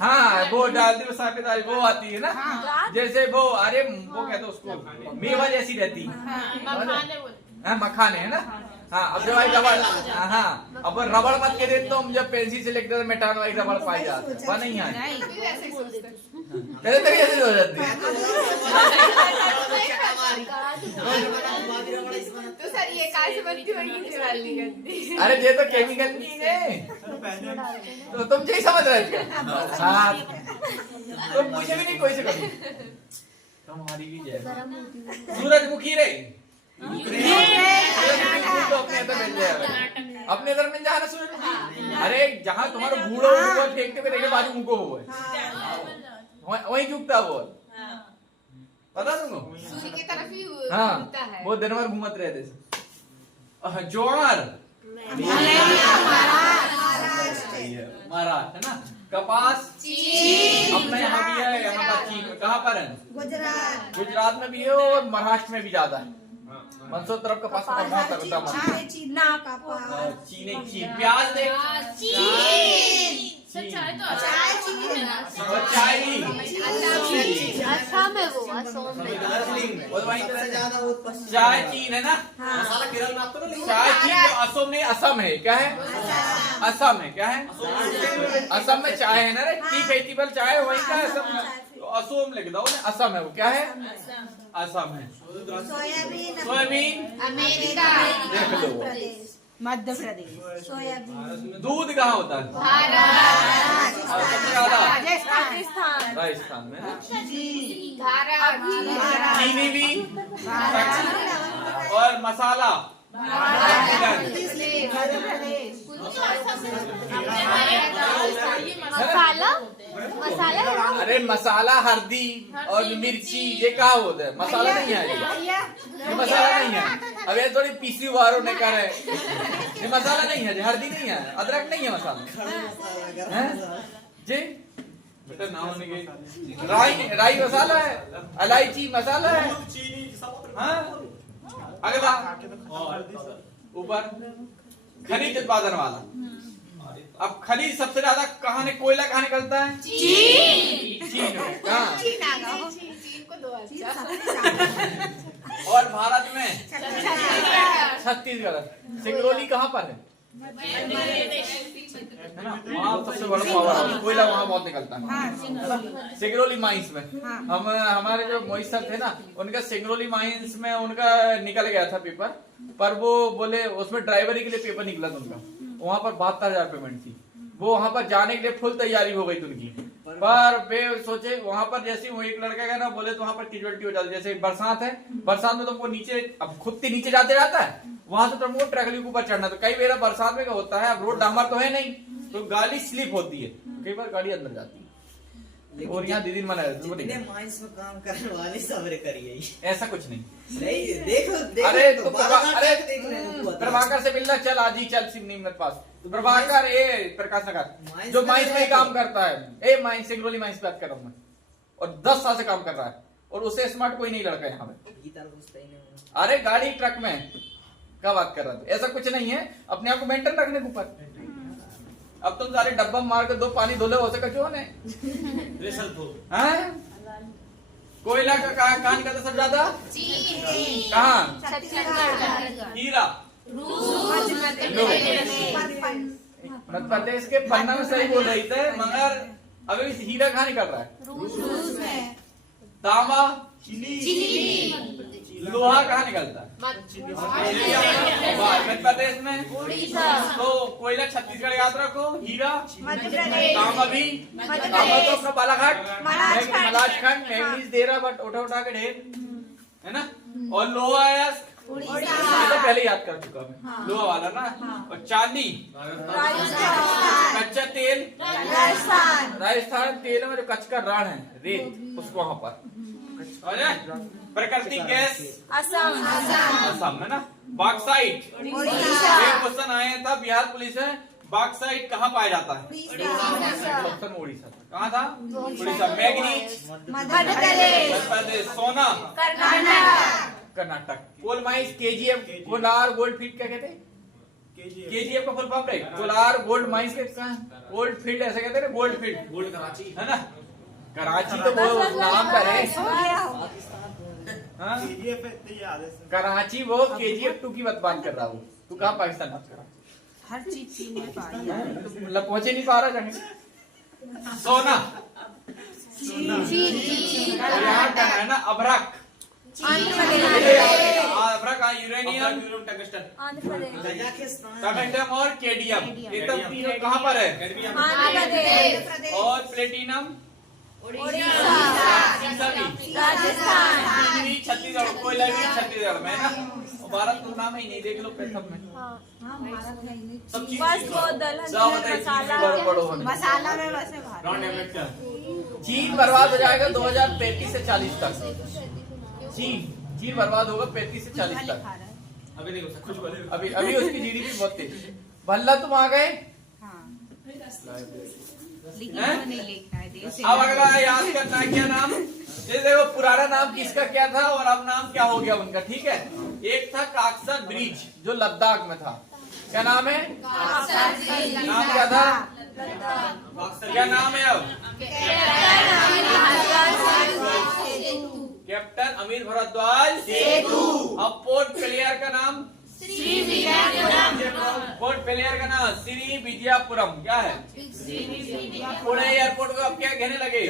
हाँ वो डालते वो सफेद वाली वो आती है ना, जैसे वो अरे वो कहते उसको मेवा जैसी रहती है, मखाने है ना। हाँ अब जब भाई रबड़, हाँ अब रबड़ मत के देते तो हम जब पेंसिल से लिखते मिटाने वाली रबड़ पाई जाती है, वह नहीं है पहले तक ऐसे हो जाती है। तो सर ये कहाँ से बनती होगी? अरे ये तो केमिकल नहीं है, तो तुम यही समझ रहे थे। हाँ तुम पूछे भी नहीं कोई से कभी। तुम्हारी भी जय सूरजमुखी रे तो अपने इधर मिल जाए, अपने इधर मिल जाए ना सूरजमुखी। अरे जहाँ तुम्हारा बूढ़ो फेंकते हुए देखे बाजू मुको वो है वही चुकता वो पता तुमको? सूर्य की तरफ ही हाँ, घूमता है। वो दिन भर घूमत रहते थे। ज्वार महाराष्ट्र है ना। कपास अपने यहाँ भी है, यहाँ पर चीन, कहाँ पर है? गुजरात में भी है और महाराष्ट्र में भी ज्यादा है। मंदसौर तरफ कपास का बहुत तगड़ा मन। चीनी चीन प्याज देख चाय तो और चाय असम है वो, असम में। और वहीं पर ज्यादा उत्पन्न चाय चीन है ना। मसाला केरल में आपको ना लिखा चाय चीन जो असम नहीं, असम है क्या है? असम है क्या है? असम में चाय है ना रे, टी फेस्टिवल चाय वहीं का असम में। तो असम लिख दो ना, असम है वो क्या है? असम है। सोयाबीन अमेरिका, देख लो। मध्य प्रदेश, दूध कहाँ होता है? भारत, और सबसे ज्यादा राजस्थान, राजस्थान में ना। भारत, चीनी भी और मसाला मसाला, मसाला अरे मसाला हल्दी और मिर्ची ये कहाँ होता है? मसाला नहीं है ये मसाला नहीं है। अब ये थोड़ी पीसी वारों ने कहा है ये मसाला नहीं है, हल्दी नहीं है, अदरक नहीं है मसाला हैं? जी बेटा नाम होने के राई, राई मसाला है, इलायची मसाला है। हाँ? अगला ऊपर खनिज उत्पादन वाला। अब खनिज सबसे ज्यादा कहाँ ने कोयला कहाँ निकलता है? चीन में। कहाँ? चीन को दो अच्छा। और भारत में छत्तीसगढ़। सिंगरौली कहाँ पर है? है ना, वहाँ सबसे बड़ा पावर हाउस, कोयला वहाँ बहुत निकलता है। सिंगरौली माइंस में हम हमारे जो मोहित सर थे ना, उनका सिंगरौली माइंस में उनका निकल गया था पेपर, पर वो बोले उसमें ड्राइवरी के लिए पेपर निकला था उनका, वहाँ पर 72,000 पेमेंट थी। वो वहाँ पर जाने के लिए फुल तैयारी हो गई थी उनकी, पर वे सोचे वहाँ पर जैसे वो एक लड़का गया ना, बोले तो वहाँ पर कैजुअलिटी हो जाती है। जैसे बरसात है, बरसात में तुमको नीचे अब खुद से नीचे जाते रहता है, वहां से तुमको ट्रैकली के ऊपर चढ़ना। तो कई बार बरसात में क्या होता है, अब रोड डामर तो है नहीं, तो गाड़ी स्लिप होती है, कई बार गाड़ी अंदर जाती है। और यहाँ दीदी मना जितने माइंस में काम करने वाले सब्र करिए, ऐसा कुछ नहीं। नहीं देखो अरे तो अरे प्रभाकर से मिलना, चल आज ही चल सिवनी मेरे पास। प्रभाकर ए प्रकाश नगर जो माइंस में काम करता है, ए माइंस सिंगरौली माइंस पे बात कर रहा हूँ मैं, और 10 साल से काम कर रहा है, और उससे स्मार्ट कोई नहीं लड़का यहाँ पे। अरे गाड़ी ट्रक में क्या बात कर रहा था? ऐसा कुछ नहीं है, अपने आप को मेंटेन रखने के ऊपर। अब तुम सारे डब्बा मार कर दो पानी धो ले, हो सका क्यों नहीं? कोयला का कहाँ निकलता सब ज्यादा? कहाँ? हीरा मध्य प्रदेश के पन्ना में सही बोल रही थे, मगर अभी हीरा कहाँ निकल रहा है? तांबा लोहा कहाँ निकलता है? मध्य प्रदेश में। तो कोयला छत्तीसगढ़ याद रखो, हीरा तांबा भी, तांबा तो अपना बालाघाट मलाजखंड मैंगनीज दे रहा, बट उठा उठा के ढेर है ना। और लोहा आया तो पहले याद कर चुका मैं, लोहा वाला ना। और चांदी कच्चा तेल राजस्थान, तेल में जो कच्चा राण है रेत, उसको वहां पर। प्राकृतिक गैस असम है ना। बॉक्साइट क्वेश्चन आया था, बिहार पुलिस है, बॉक्साइट कहाँ पाया जाता है? उड़ीसा। कहाँ था? उड़ीसा। मैग्नीज मध्य प्रदेश। सोना Karnataka. Coal mines KGF, Kolar gold field क्या कहते हैं? केजीएफ का फुल फॉर्म है कोलार गोल्ड माइंस के गोल्ड फील्ड ऐसे कहते हैं, गोल्ड फील्ड। गोल्ड कराची है ना, कराची तो वो नाम का है। कराची वो KGF 2 की बात कर रहा हूँ, तू कहाँ पाकिस्तान बात कर रहा? हर चीज चीन में पाई है। मतलब पहुंचे नहीं पा रहा जगह। सोना यहाँ का है ना, अभ्रक यूरेनियम टंगस्टन और केडियम, ये सब तीनों कहाँ पर है? और प्लेटिनम छत्तीसगढ़, कोयला भी छत्तीसगढ़ में है ना। भारत तो नाम ही नहीं, देख लो सब में सब चीज मसाला में वैसे चीन बर्बाद हो जाएगा 2035 से 40 तक। चीन बर्बाद होगा 35 से 40 तक। अभी नहीं हो सकता, कुछ बोले। अभी उसकी जीडीपी बहुत तेज। भल्ला तुम आ गए। अब अगला याद करना है क्या नाम, ये देखो पुराना नाम किसका क्या था और अब नाम क्या हो गया उनका, ठीक है। एक था काक्सर ब्रिज जो लद्दाख में था, क्या नाम है? नाम क्या था? क्या नाम है अब? कैप्टन अमीर भारद्वाज सेतु। अब पोर्ट प्लेयर का नाम पोर्ट प्लेयर का नाम श्री विजयपुरम। क्या है? पुणे एयरपोर्ट को अब क्या कहने लगे?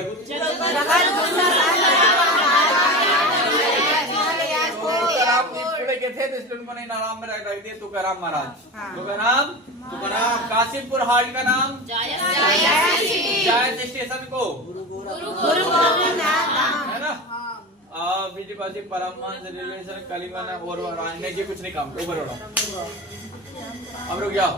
पुणे के थे तो इसलिए उनको नहीं नाम में रख दिया तुकाराम महाराज। तुकाराम कासिमपुर हाल्ट का नाम जायंत स्टेशन को है ना। विजयवासी परमहंस रिलेशन कलिंगन और अन्य जी कुछ नहीं काम ऊपर उड़ा। अब रुक जाओ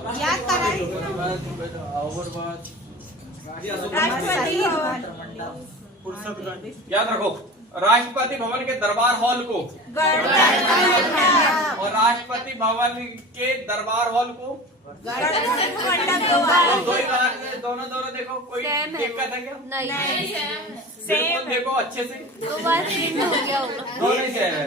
याद रखो राष्ट्रपति भवन के दरबार हॉल को और राष्ट्रपति भवन के दरबार हॉल को दो ही बात है, दोनों देखो कोई दिक्कत है क्या? बिल्कुल देखो अच्छे से दोनों ही सेम है।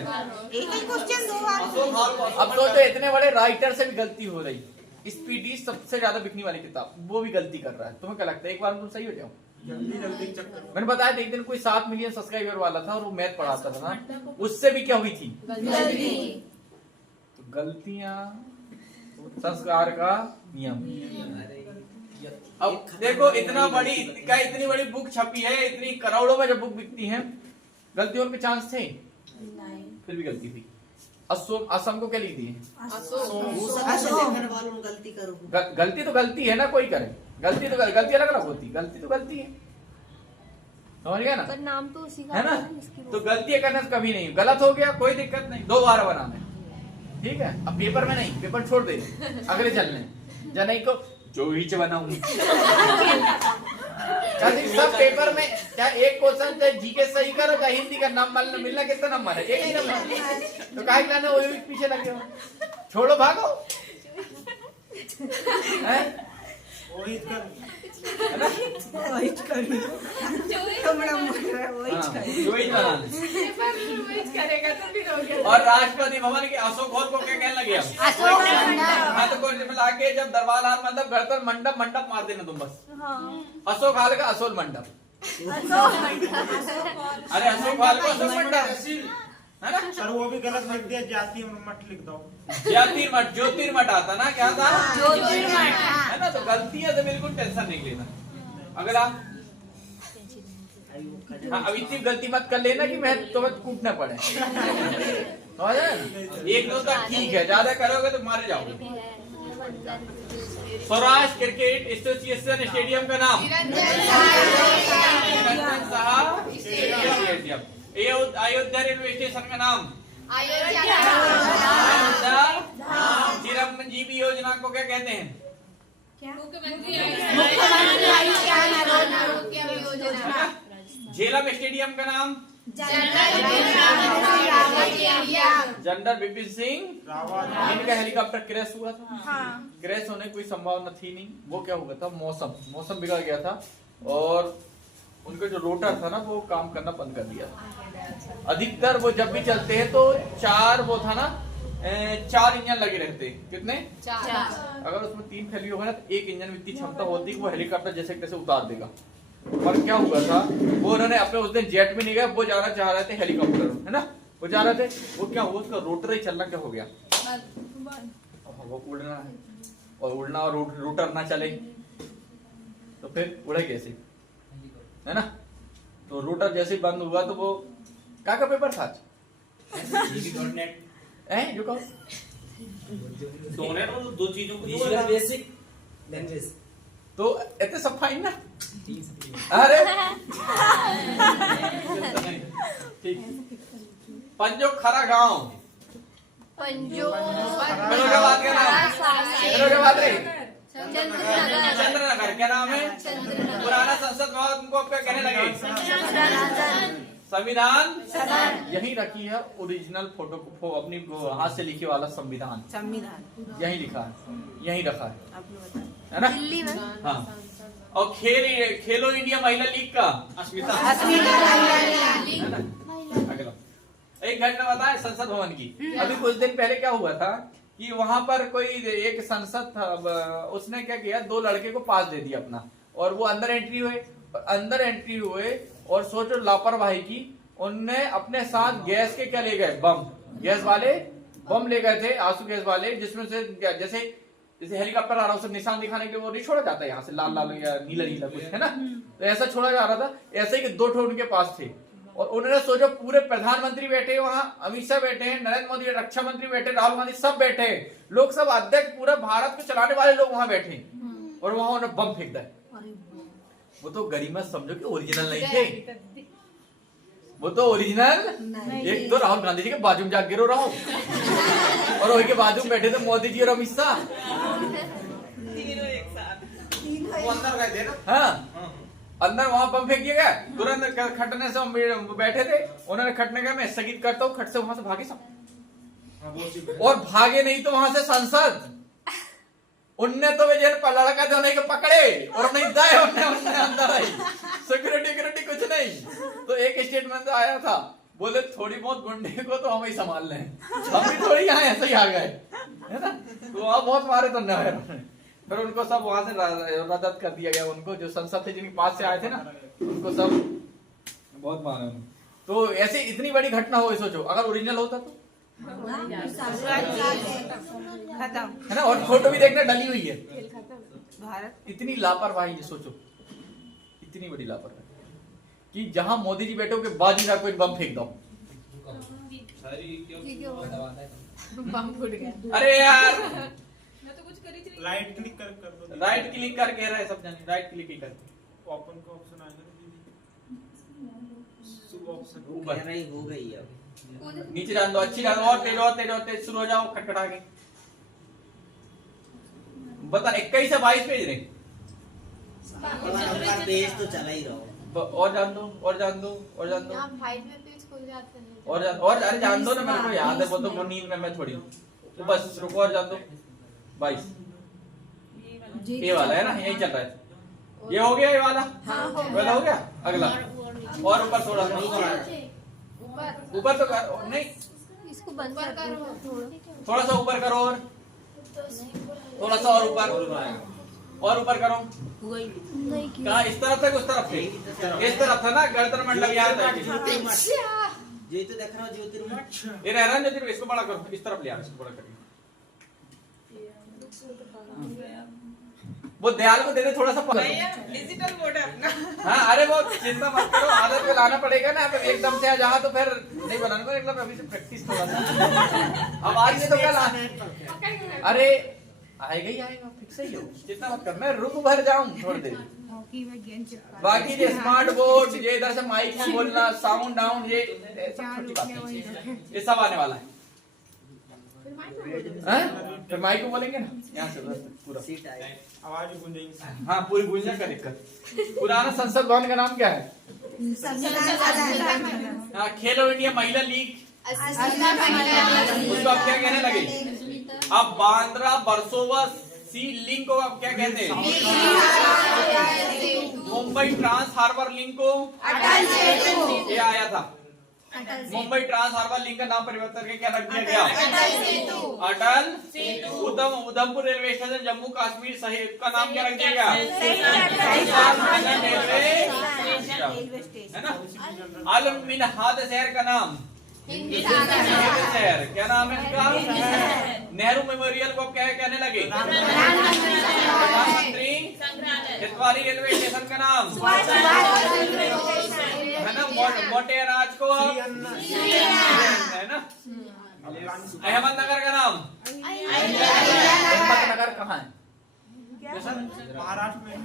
अब तो इतने बड़े राइटर से भी गलती हो रही। स्पीडी सबसे ज्यादा बिकने वाली किताब वो भी गलती कर रहा है। तुम्हें क्या लगता है एक बार तुम सही हो जाओ? जल्दी चक्कर। मैंने बताया था एक दिन कोई 7 मिलियन सब्सक्राइबर वाला था और वो मैथ पढ़ाता था ना, उससे भी क्या हुई थी? तो गलतियां संस्कार का नियम। अब देखो इतनी बड़ी बुक छपी है, इतनी करोड़ों में जब बुक बिकती है, गलतियों के चांस थे, फिर भी गलती थी। असम को क्या लिख दिए? गलती तो गलती है ना, कोई करे गलती अलग अलग होती, गलती तो गलती है, समझ गया ना। पर नाम तो उसी का है ना। तो गलती करना कभी नहीं, गलत हो गया कोई दिक्कत नहीं, दोबारा बनाना है, ठीक है। अब पेपर में नहीं, पेपर छोड़ दे, अगले चलने जनई को जो ही बनाऊंगी सब पेपर में क्या एक क्वेश्चन चाहे जीके सही करो चाहे हिंदी का नाम मिलना कितना नंबर है? एक ही नंबर। तो काहे लाने वो पीछे लगे हो, छोड़ो भागो और राष्ट्रपति भवन के अशोक हॉल को क्या कहने लगे? हाँ तो कोई मिला के जब दरबार हाल मतलब गणतंत्र मंडप मार देना तुम बस। अशोक हाल का असोल मंडप। अरे अशोक हाल को अशोक मंडप है ना। सर वो भी गलत लिख दिया, जाति मठ लिख दो। ज्योतिर्मठ आता ना, क्या था? ज्योतिर्मठ है ना। तो गलतियां से बिल्कुल टेंशन नहीं लेना। अगला हाँ, अब इतनी गलती मत कर लेना कि मैं तुम्हें कूटना पड़े। एक दो तक ठीक है, ज्यादा करोगे तो मारे जाओगे। स्वराज क्रिकेट एसोसिएशन स्टेडियम का नाम Niranjan Saha stadium. Ayodhya railway station का नाम अयोध्या। चिरंजीवी योजना को क्या कहते हैं? झेलम स्टेडियम का नाम जनरल बिपिन सिंह। इनका हेलीकॉप्टर क्रैश हुआ था। क्रैश होने की कोई संभावना थी नहीं। वो क्या हुआ था, मौसम बिगड़ गया था और उनका जो रोटर था ना वो काम करना बंद कर दिया। अधिकतर वो जब भी चलते हैं तो 4 इंजन लगे रहते हैं। कितने? 4। अगर उसमें 3 फैली होगा ना तो एक इंजन में इतनी क्षमता होती है वो हेलीकॉप्टर जैसे कैसे उतार देगा। पर क्या हुआ था, वो उन्होंने अपने उस दिन जेट में नहीं गया, वो जाना चाह रहे थे हेलीकॉप्टर, है ना। वो जा रहे थे, वो क्या हुआ, उसका रोटर ही चलना क्या हो गया, वो उड़ना है और रोटर ना चले तो फिर उड़े कैसे, है ना। तो रोटर जैसे बंद हुआ तो वो क्या का पेपर था जो कहो दो चीजों को बेसिक लैंग्वेज तो इतने सब फाइन ना। अरे ठीक। पंजो खरा गांव फिरोजाबाद का नाम फिरोजाबाद रे चंद्रनगर क्या नाम है? पुराना संसद भवन को क्या कहने लगे? संविधान यही रखी है ओरिजिनल फोटो को अपनी हाथ से लिखे वाला संविधान यही लिखा है, यही रखा है ना? दिल्ली में हाँ। और खेलो इंडिया महिला लीग का अस्मिता है ना? अगला एक घटना बताए संसद भवन की। अभी कुछ दिन पहले क्या हुआ था कि वहां पर कोई एक संसद था, उसने क्या किया, 2 लड़के को पास दे दिया अपना, और वो अंदर एंट्री हुए और सोचो लापरवाही की, उनने अपने साथ गैस के क्या ले गए, बम, गैस वाले बम ले गए थे, आंसू गैस वाले, जिसमें से जैसे हेलीकॉप्टर आ रहा है उसे निशान दिखाने के लिए वो नहीं छोड़ा जाता है यहाँ से, लाल लाल या नीला नीला कुछ है ना, तो ऐसा छोड़ा जा रहा था। ऐसे ही 2 ठो उनके पास थे, और उन्होंने सोचो पूरे प्रधानमंत्री बैठे वहां, अमित शाह बैठे हैं, नरेंद्र मोदी रक्षा मंत्री बैठे, राहुल गांधी सब बैठे हैं, लोकसभा अध्यक्ष, पूरा भारत को चलाने वाले लोग वहां बैठे, और वहां उन्होंने बम फेंक दिया। वो तो गरीमत समझो कि ओरिजिनल नहीं थे, वो तो ओरिजिनल एक तो राहुल गांधी जी के बाजू में जाके गिरो रहा हूँ, और वही के बाजू में बैठे थे मोदी जी और अमित शाह, तीनों एक साथ। वो अंदर गए थे ना। हाँ अंदर वहां बम फेंक दिया गया, तुरंत खटने से हम बैठे थे, उन्होंने खटने का मैं स्थगित करता हूँ, खट से वहां से भागे सब, और भागे नहीं तो वहां से संसद, उनने तो वे लड़का जो नहीं पकड़े और नहीं दाए उनने अंदर आई, सिक्योरिटी कुछ नहीं, तो एक स्टेटमेंट आया था, बोले थोड़ी बहुत गुंडे को तो हम ही संभाल लें, हम भी थोड़ी यहाँ ऐसे ही आ गए, है ना? तो वहां बहुत मारे तो न, फिर उनको सब वहां से रद्द कर दिया गया, उनको जो संसद थे जिनके पास से आए थे ना, उनको सब बहुत मारे। तो ऐसे इतनी बड़ी घटना हो, सोचो अगर ओरिजिनल होता तो खत्म है ना, और फोटो भी देखना डली हुई है। भारत इतनी लापरवाही, सोचो इतनी बड़ी लापरवाही कि जहां मोदी जी बैठे के बाजू में कोई बम फेंक दो, बम फूट गया। अरे यार मैं तो कुछ करी थी। राइट क्लिक कर दो। राइट क्लिक कर कह रहे हैं सब जाने, राइट क्लिक ही कर, ओपन का ऑप्शन आएगा ना दीदी, शुभ ऑप्शन ऊपर हो गई अब। नीचे डाल दो, अच्छी डाल दो, और तेज शुरू हो जाओ, खटखटा के बता 21 से 22 पेज रहे, पेज तो चला ही रहो। और जान दो, और जान दो, और जान दो, यहाँ भाई में पेज खुल जाते हैं। और अरे जान दो ना, मेरे को याद है, वो तो नींद में मैं थोड़ी, तो बस रुको और जान दो। 22 ये वाला है ना, यही चल रहा है, ये हो गया, ये वाला वाला हो गया। अगला और ऊपर थोड़ा सा, ऊपर तो कर, नहीं इसको बंद करो, थोड़ा सा ऊपर करो, और थोड़ा सा और ऊपर, और ऊपर करो। कहा इस तरफ था कि उस तरफ थे? इस तरफ था ना, गर्दन मंडल यहाँ था। ये तो देख रहा हूँ ज्योतिर्मठ। ये रह रहा है ज्योतिर्मठ, इसको बड़ा करो, इस तरफ ले आओ, इसको बड़ा करिए। वो दयाल को दे दे थोड़ा सा, डिजिटल बोर्ड है अपना। हाँ अरे वो चिंता मत करो, आदत में लाना पड़ेगा ना, फिर एकदम से जहाँ तो फिर नहीं बनाना को, एकदम अभी से प्रैक्टिस थोड़ा सा, अब आज से तो कल अरे आएगा ही आएगा, फिक्स ही हो, चिंता मत कर, मैं रुक भर जाऊं थोड़ी देर। बाकी ये स्मार्ट बोर्ड, ये इधर से माइक में बोलना, साउंड डाउन, ये सब छोटी बात है, ये सब आने वाला है। फिर माइक को बोलेंगे ना यहाँ से पूरा सीट आएगी, आवाज गूंजेगी। हाँ पूरी गूंजने का दिक्कत। पुराना संसद भवन का नाम क्या है? हाँ, खेलो इंडिया महिला लीग, उसको आप क्या कहने लगे? अब बांद्रा वर्सोवा सी लिंक को आप क्या कहते हैं? मुंबई ट्रांस हार्बर लिंक को ये आया था, मुंबई ट्रांस हार्बर लिंक का नाम परिवर्तन करके क्या रख दिया गया? अटल सेतु। उधमपुर रेलवे स्टेशन जम्मू कश्मीर शहर का नाम क्या रख दिया गया? रेलवे है ना। अल मिनहाद शहर का नाम शहर क्या नाम है इसका? नेहरू मेमोरियल को क्या कहने लगे? प्रधानमंत्री हितवारी रेलवे स्टेशन का नाम है ना। मोटे अनाज को है ना। अहमदनगर का नाम, अहमदनगर कहाँ है? महाराष्ट्र में।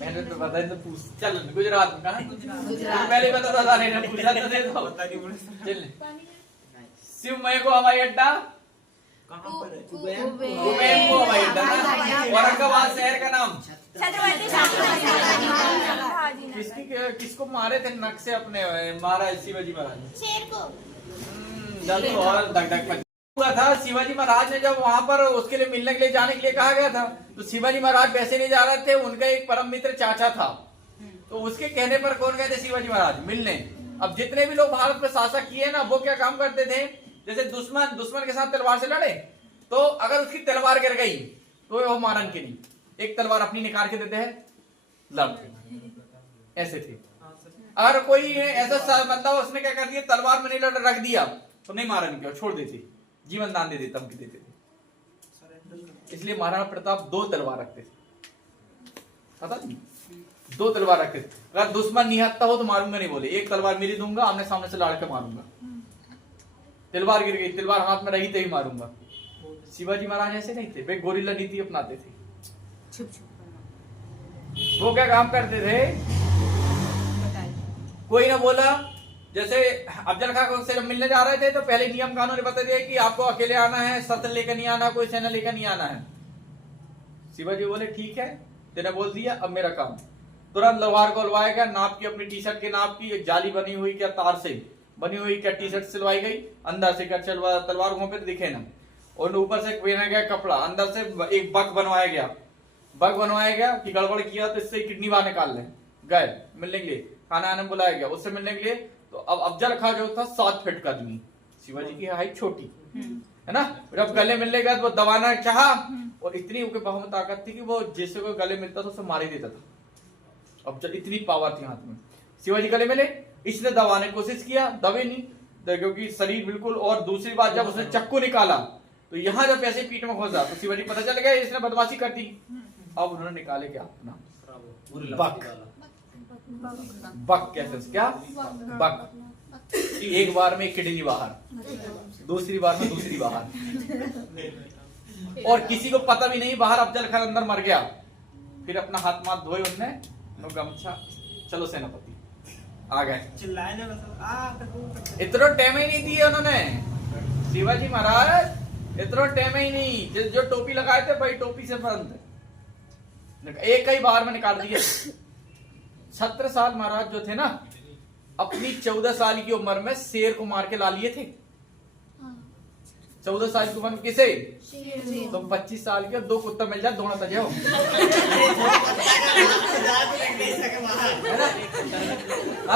मैंने तो बताया तो पूछ, चल गुजरात में कहाँ? पहले बता था, नहीं पूछा तो दे दो। चल शिवमय को हवाई अड्डा, कहाँ पर है? कुबेम्बू हवाई अड्डा ना। औरंगाबाद शहर का नाम किसकी किसको मारे थे नक से अपने मारा है शिवाजी महाराज ने? शेर को। जल्दी और धक धक मच हुआ था। शिवाजी महाराज ने जब वहां पर उसके लिए मिलने के लिए जाने के लिए कहा गया था, तो शिवाजी महाराज वैसे नहीं जा रहे थे, उनका एक परम मित्र चाचा था, तो उसके कहने पर कौन गए थे शिवाजी महाराज मिलने। अब जितने भी लोग भारत में शासक किए ना, वो क्या काम करते थे, जैसे दुश्मन के साथ तलवार से लड़े, तो अगर उसकी तलवार गिर गई तो वो मारन के नहीं, एक तलवार अपनी निकाल के देते हैं, लड़ते ऐसे थे। अगर कोई ऐसा बंदा उसने क्या कर दिया, तलवार में नहीं लड़ रख दिया, तो नहीं मारन के, छोड़ देते, जीवन दान दे देते, धमकी देते थे। इसलिए महाराणा प्रताप 2 तलवार रखते थे, पता नहीं 2 तलवार रखते थे। अगर दुश्मन निहत्ता हो तो मारूंगा नहीं बोले, एक तलवार मेरी दूंगा, आमने सामने से लड़ के मारूंगा, तलवार गिर गई, तलवार हाथ में रही तभी मारूंगा। शिवाजी महाराज ऐसे नहीं थे, वे गोरिल्ला नीति अपनाते थे। वो क्या काम करते थे, कोई ना बोला, जैसे अफजल खान से मिलने जा रहे थे तो पहले नियम कानून बता दिए कि आपको अकेले आना है, शस्त्र लेकर नहीं आना, कोई सेना लेकर नहीं आना है। शिवाजी बोले ठीक है, तेने बोल दिया, अब मेरा काम। तुरंत लोहार को बुलवाया गया, नाप की, अपनी टी शर्ट के नाप की, एक जाली बनी हुई क्या तार से बनी हुई क्या टी शर्ट सिलवाई गई, अंदर से क्या तलवार वहां पे दिखे ना, और ऊपर से पहना गया कपड़ा, अंदर से एक बग बनवाया गया कि गड़बड़ किया तो इससे किडनी बाहर निकाल लें। गए मिलने के लिए, खाना आने बुलाया गया, उससे मिलने के लिए। तो अब अफजल खां जो था 7 फीट का आदमी, शिवाजी की हाइट छोटी है ना, जब गले मिलने गया तो वो दबाना चाहा, और इतनी उनके बाहों में ताकत थी कि वो जैसे को गले मिलता था उसे मार ही देता था। अब इतनी पावर थी हाथ में। शिवाजी गले मिले, इसने दबाने की कोशिश किया, दबे नहीं, क्योंकि शरीर बिल्कुल। और दूसरी बात, जब उसने चक्कू निकाला तो यहाँ जब ऐसे पीठ में घुसा तो शिवाजी पता चल गया इसने बदमाशी कर दी। अब उन्होंने निकाले क्या अपना बक कैसे, क्या बक, एक बार में किडनी बाहर, दूसरी बार में दूसरी बाहर, और किसी को पता भी नहीं बाहर अफजल खान अंदर मर गया। फिर अपना हाथ माथ धोए उनने, गमछा, चलो सेनापति आ गए। चिल्लाए ना बस, इतना टाइम ही नहीं दिए उन्होंने, शिवाजी महाराज इतना टाइम ही नहीं। जो टोपी लगाए थे भाई, टोपी से बंद, एक ही बार में निकाल दिए। 17 साल महाराज जो थे ना, अपनी 14 साल की उम्र में शेर को मार के ला लिए थे। 14 साल की उम्र किसे, तो 25 साल के 2 कुत्ता मिल जाए, दोनों तजाओ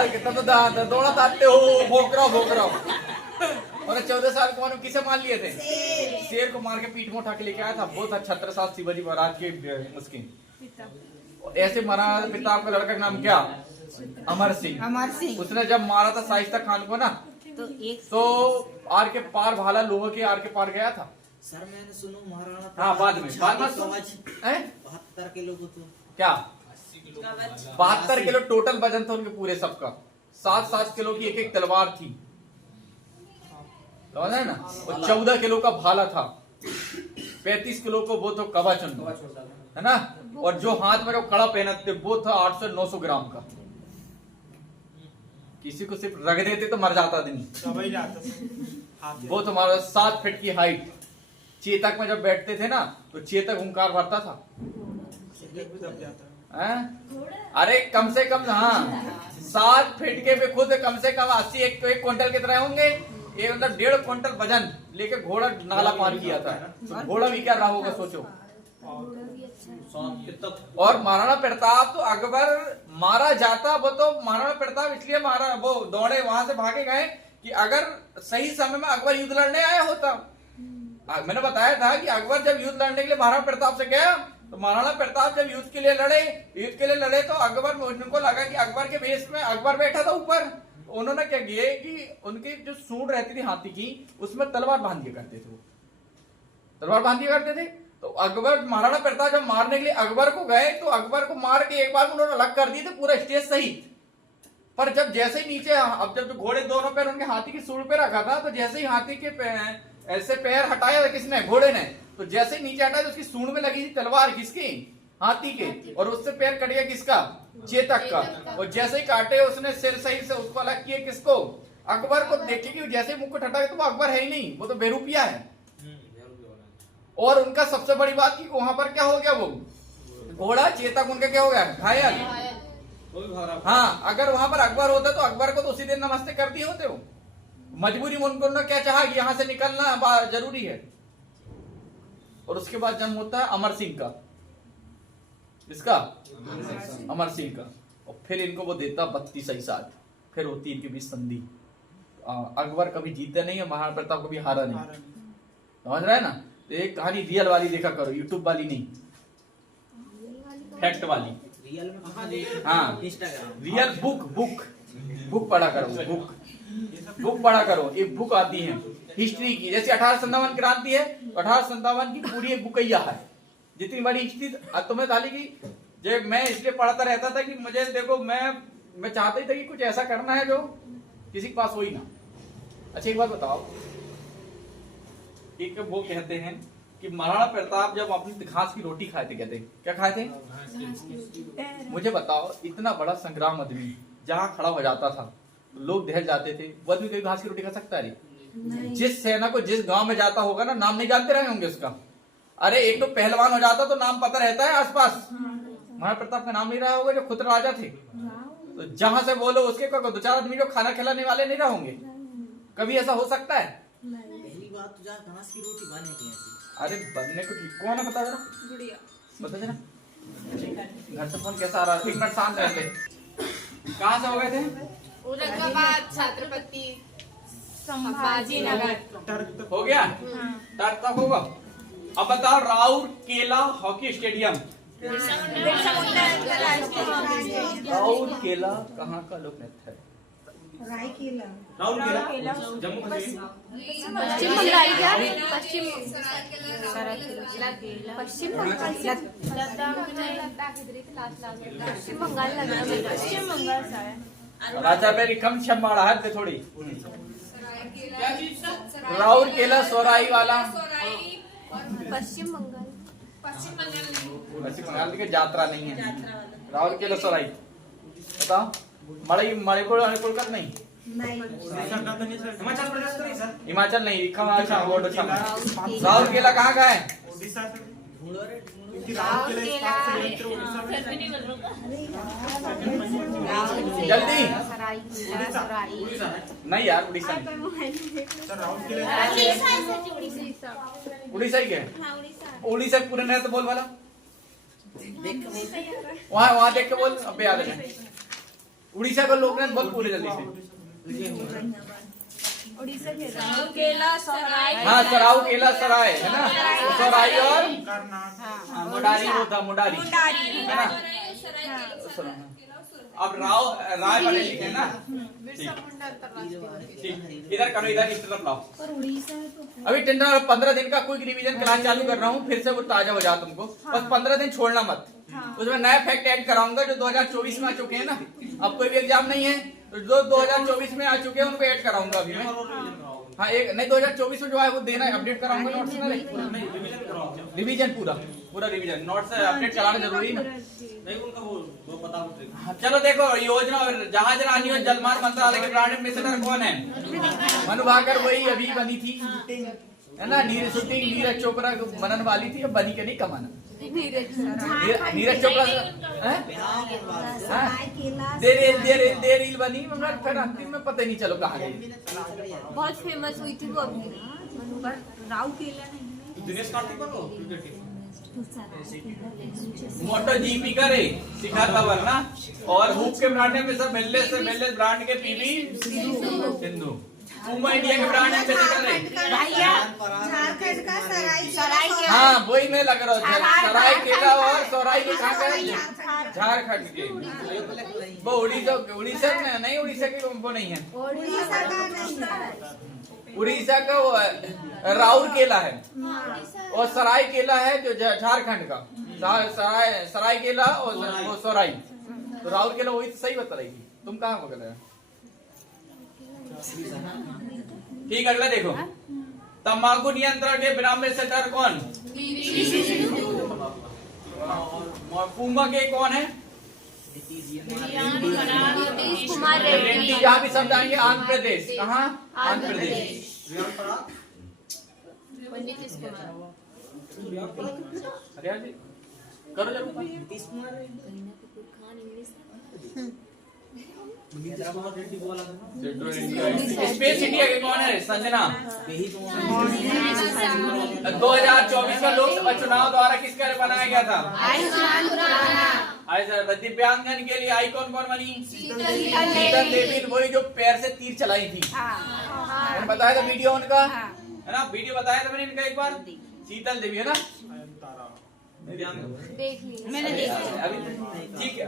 कितना तो दोनों ताते हो, भोग रहा हो। और 14 साल को किसे मार लिए थे, शेर को मार के पीठ में उठा के लेके आया था। वो था 17 साल शिवाजी महाराज के उसकी। ऐसे महाराज पिता का लड़का का नाम क्या, अमर सिंह। उसने जब मारा था शाइस्ता खान को ना, तो आर के पार भाला, लोहे के आर के पार गया था। सर मैंने सुनो महाराणा, हाँ बाद में 72 किलो को तो क्या 72 किलो टोटल वजन था उनके पूरे सबका। 7-7 किलो की एक तलवार थी, समझ रहे ना। और 14 किलो का भाला था, 35 किलो को वो तो कवच है ना। और जो हाथ में जो कड़ा पहनते वो था 800-900 ग्राम का। किसी को सिर्फ रख देते तो मर जाता आदमी। वो तुम्हारा 7 फीट की हाइट। चेतक में जब बैठते थे ना, तो चेतक हुंकार भरता था। अरे कम से कम, हाँ 7 फीट के भी खुद कम से कम 80 एक क्विंटल की तरह होंगे। ये मतलब 1.5 क्विंटल वजन लेके घोड़ा नाला पार किया था। तो घोड़ा भी क्या रहा होगा सोचो। और महाराणा प्रताप तो अकबर मारा जाता, वो तो महाराणा प्रताप इसलिए मारा, वो दौड़े वहां से भागे गए कि अगर सही समय में अकबर युद्ध लड़ने आया होता। मैंने बताया था कि अकबर जब युद्ध लड़ने के लिए महाराणा प्रताप से गया, तो महाराणा प्रताप जब युद्ध के लिए लड़े तो अकबर, उनको लगा कि अकबर के भेष में अकबर बैठा था ऊपर। उन्होंने क्या किया कि उनकी जो सूंड रहती थी हाथी की, उसमें तलवार बांध दिया करते थे, तलवार बांध दिया करते थे। तो अकबर, महाराणा प्रताप जब मारने के लिए अकबर को गए, तो अकबर को मार के एक बार उन्होंने अलग कर दिए थे पूरा स्टेज सहित। पर जब जैसे ही नीचे, अब जब घोड़े दोनों पैर उनके हाथी की सूंड पे रखा था, तो जैसे ही हाथी के ऐसे पैर हटाया किसने, घोड़े ने, तो जैसे ही नीचे हटाया तो उसकी सूंड में लगी थी तलवार, किसकी, हाथी के। और उससे पैर कट गया किसका, चेतक का। और जैसे ही काटे उसने सिर सही से उसको अलग किए, किसको, अकबर को। देखे कि जैसे मुकुट हटा तो वो अकबर है ही नहीं, वो तो बेरूपिया है। और उनका सबसे बड़ी बात कि वहां पर क्या हो गया, वो घोड़ा चेतक उनका क्या हो गया, घायल। वो भी भाग रहा। हाँ, अगर वहां पर अकबर होता तो अकबर को तो उसी दिन नमस्ते कर दिए होते हो। मजबूरी में उनको क्या चाहा कि यहाँ से निकलना जरूरी है। और उसके बाद जन्म होता है अमर सिंह का। इसका अमर सिंह का। और फिर इनको वो देता 32 साल। फिर होती इनके बीच संधि। अकबर कभी जीता नहीं है, महाराणा प्रताप कभी हारा नहीं। समझ रहा है ना? तो एक कहानी रियल वाली देखा करो, यूट्यूब वाली नहीं, फैक्ट वाली। रियल में हाँ, इंस्टाग्राम रियल बुक पढ़ा करो। बुक पढ़ा करो। एक बुक आती है हिस्ट्री की, जैसे 1857 क्रांति है, 1857 की पूरी एक बुकैया है। जितनी बड़ी हिस्ट्री तुम्हें थाली की, जब मैं इसलिए पढ़ता रहता था कि मुझे देखो, मैं चाहता ही था कि कुछ ऐसा करना है जो किसी के पास हो ही ना। अच्छा, एक बात बताओ, एक वो कहते हैं कि महाराणा प्रताप जब अपनी घास की रोटी खाए थे, कहते क्या खाए थे? मुझे बताओ, इतना बड़ा संग्राम आदमी जहाँ खड़ा हो जाता था, लोग दहल जाते थे, वो आदमी कभी घास की रोटी खा सकता है? जिस सेना को जिस गांव में जाता होगा ना, नाम नहीं जानते रहे होंगे उसका। अरे एक तो पहलवान हो जाता तो नाम पता रहता है आसपास। महाराणा प्रताप का नाम नहीं रहा होगा, जो खुद राजा थे। तो जहां से बोलो उसके दो चार आदमी जो खाना खिलाने वाले नहीं रहोगे। कभी ऐसा हो सकता है? पहली बात तो जहाँ घास की रोटी बनेगी ऐसी। अरे बनने को कौन है, बता जरा, बता जरा। घर से फोन कैसा आ रहा है? 1 मिनट शांत रह ले। कहाँ से हो गए थे? औरंगाबाद, छत्रपति संभाजी नगर। हो गया? तक होगा। अब बताओ, राउर केला हॉकी स्टेडियम, राउर केला कहाँ का लोक नृत्य है? राहुल केला जम्मू कश्मीर। पश्चिम बंगाल क्या? पश्चिम बंगाल लग रहा है। पश्चिम बंगाल सा है। राजा मेरी कम छमाड़ा है थोड़ी। राउर केला सोराई वाला पश्चिम बंगाल। पश्चिम बंगाल की यात्रा नहीं है। राउर केला सोराई बताओ। मणिपुर का नहीं, हिमाचल प्रदेश तो नहीं सर। हिमाचल नहीं, अच्छा वो राउर केला कहाँ का है? उड़ीसा से। जल्दी नहीं यार, उड़ीसा नहीं। उड़ीसा ही क्या? उड़ीसा पूरे नहीं तो बोल वाला, वहाँ देख के बोल। अब याद है उड़ीसा का लोग नहीं बोल पूरे जल्दी से। उड़ीसा के केला सराय। हाँ, सराउ केला सराय है ना, सराय और मुडारी होता, मुडारी है ना। अब राय बने लिखे ना। ठीक, इधर करो, इधर इस तरफ लाओ। अभी 15 दिन का क्विक रिवीजन क्लास चालू कर रहा हूँ, फिर से वो ताजा हो जाए तुमको। बस 15 दिन छोड़ना मत। उसमें नए फैक्ट ऐड कराऊंगा जो 2024 में आ चुके हैं ना। अब कोई भी एग्जाम नहीं है तो जो 2024 में आ चुके हैं उनको ऐड कराऊंगा अभी मैं। हाँ, एक नहीं 2024 में जो है वो देना है, अपडेट कराऊंगा नोट्स में। रिवीजन पूरा रिवीजन नोट्स अपडेट कराना जरूरी ना। नहीं उनका वो पता मुझे। चलो देखो, योजना जहाज रानी और जलमार्ग मंत्रालय के ब्रांड एम्बेसडर कौन है? मनु भाकर, वही अभी बनी थी है ना। नीरज चोपड़ा बनने वाली थी, अब बनी के नहीं कमाना। नीरज चोपड़ा देर रील बनी, मगर फिर अंतिम में पता ही नहीं चलो कहाँ गई। बहुत फेमस हुई थी वो अभी। राव केला नहीं। दिनेश कार्तिक को मोटो जीपी करे शिखर धवन ना। और हुक के ब्रांड में सब मिललेस ब्रांड के पीवी सिंधु। पूमा इंडिया के ब्रांड में झारखंड का सराय। हाँ, वही मैं लग रहा था। सराय केला और सराय के कहाँ का? झारखंड के। वो उड़ीसा में नहीं, उड़ीसा के वो नहीं है। उड़ीसा का वो राउर केला है और सराय केला है जो झारखंड का। सराय केला और वो सराय। तो राउर केला वही सही बता रही थी, तुम कहाँ पकड़ रहे हो? ठीक, अगला देखो। तंबाकू नियंत्रण के ब्रांड एम्बेसडर कौन? पूमा के कौन है? नीतीश कुमार रेड्डी। जहाँ भी सब जाएंगे आंध्र प्रदेश। कहाँ? आंध्र प्रदेश। नीतीश कुमार। अरे जी करो जरूर। हैदराबाद रेड्डी बोला था ना। स्पेस इंडिया के कौन है? संजना। यही तो 2024 का लोकसभा चुनाव द्वारा किसका बनाया गया था? आयुष्मान। दिव्यांगन के लिए आइकॉन कौन बनी? शीतल देवी, वही जो पैर से तीर चलाई थी। मैंने बताया था वीडियो उनका, है ना? वीडियो बताया था मैंने इनका एक बार। शीतल देवी है ना? देख ली मैंने देखा अभी ठीक है,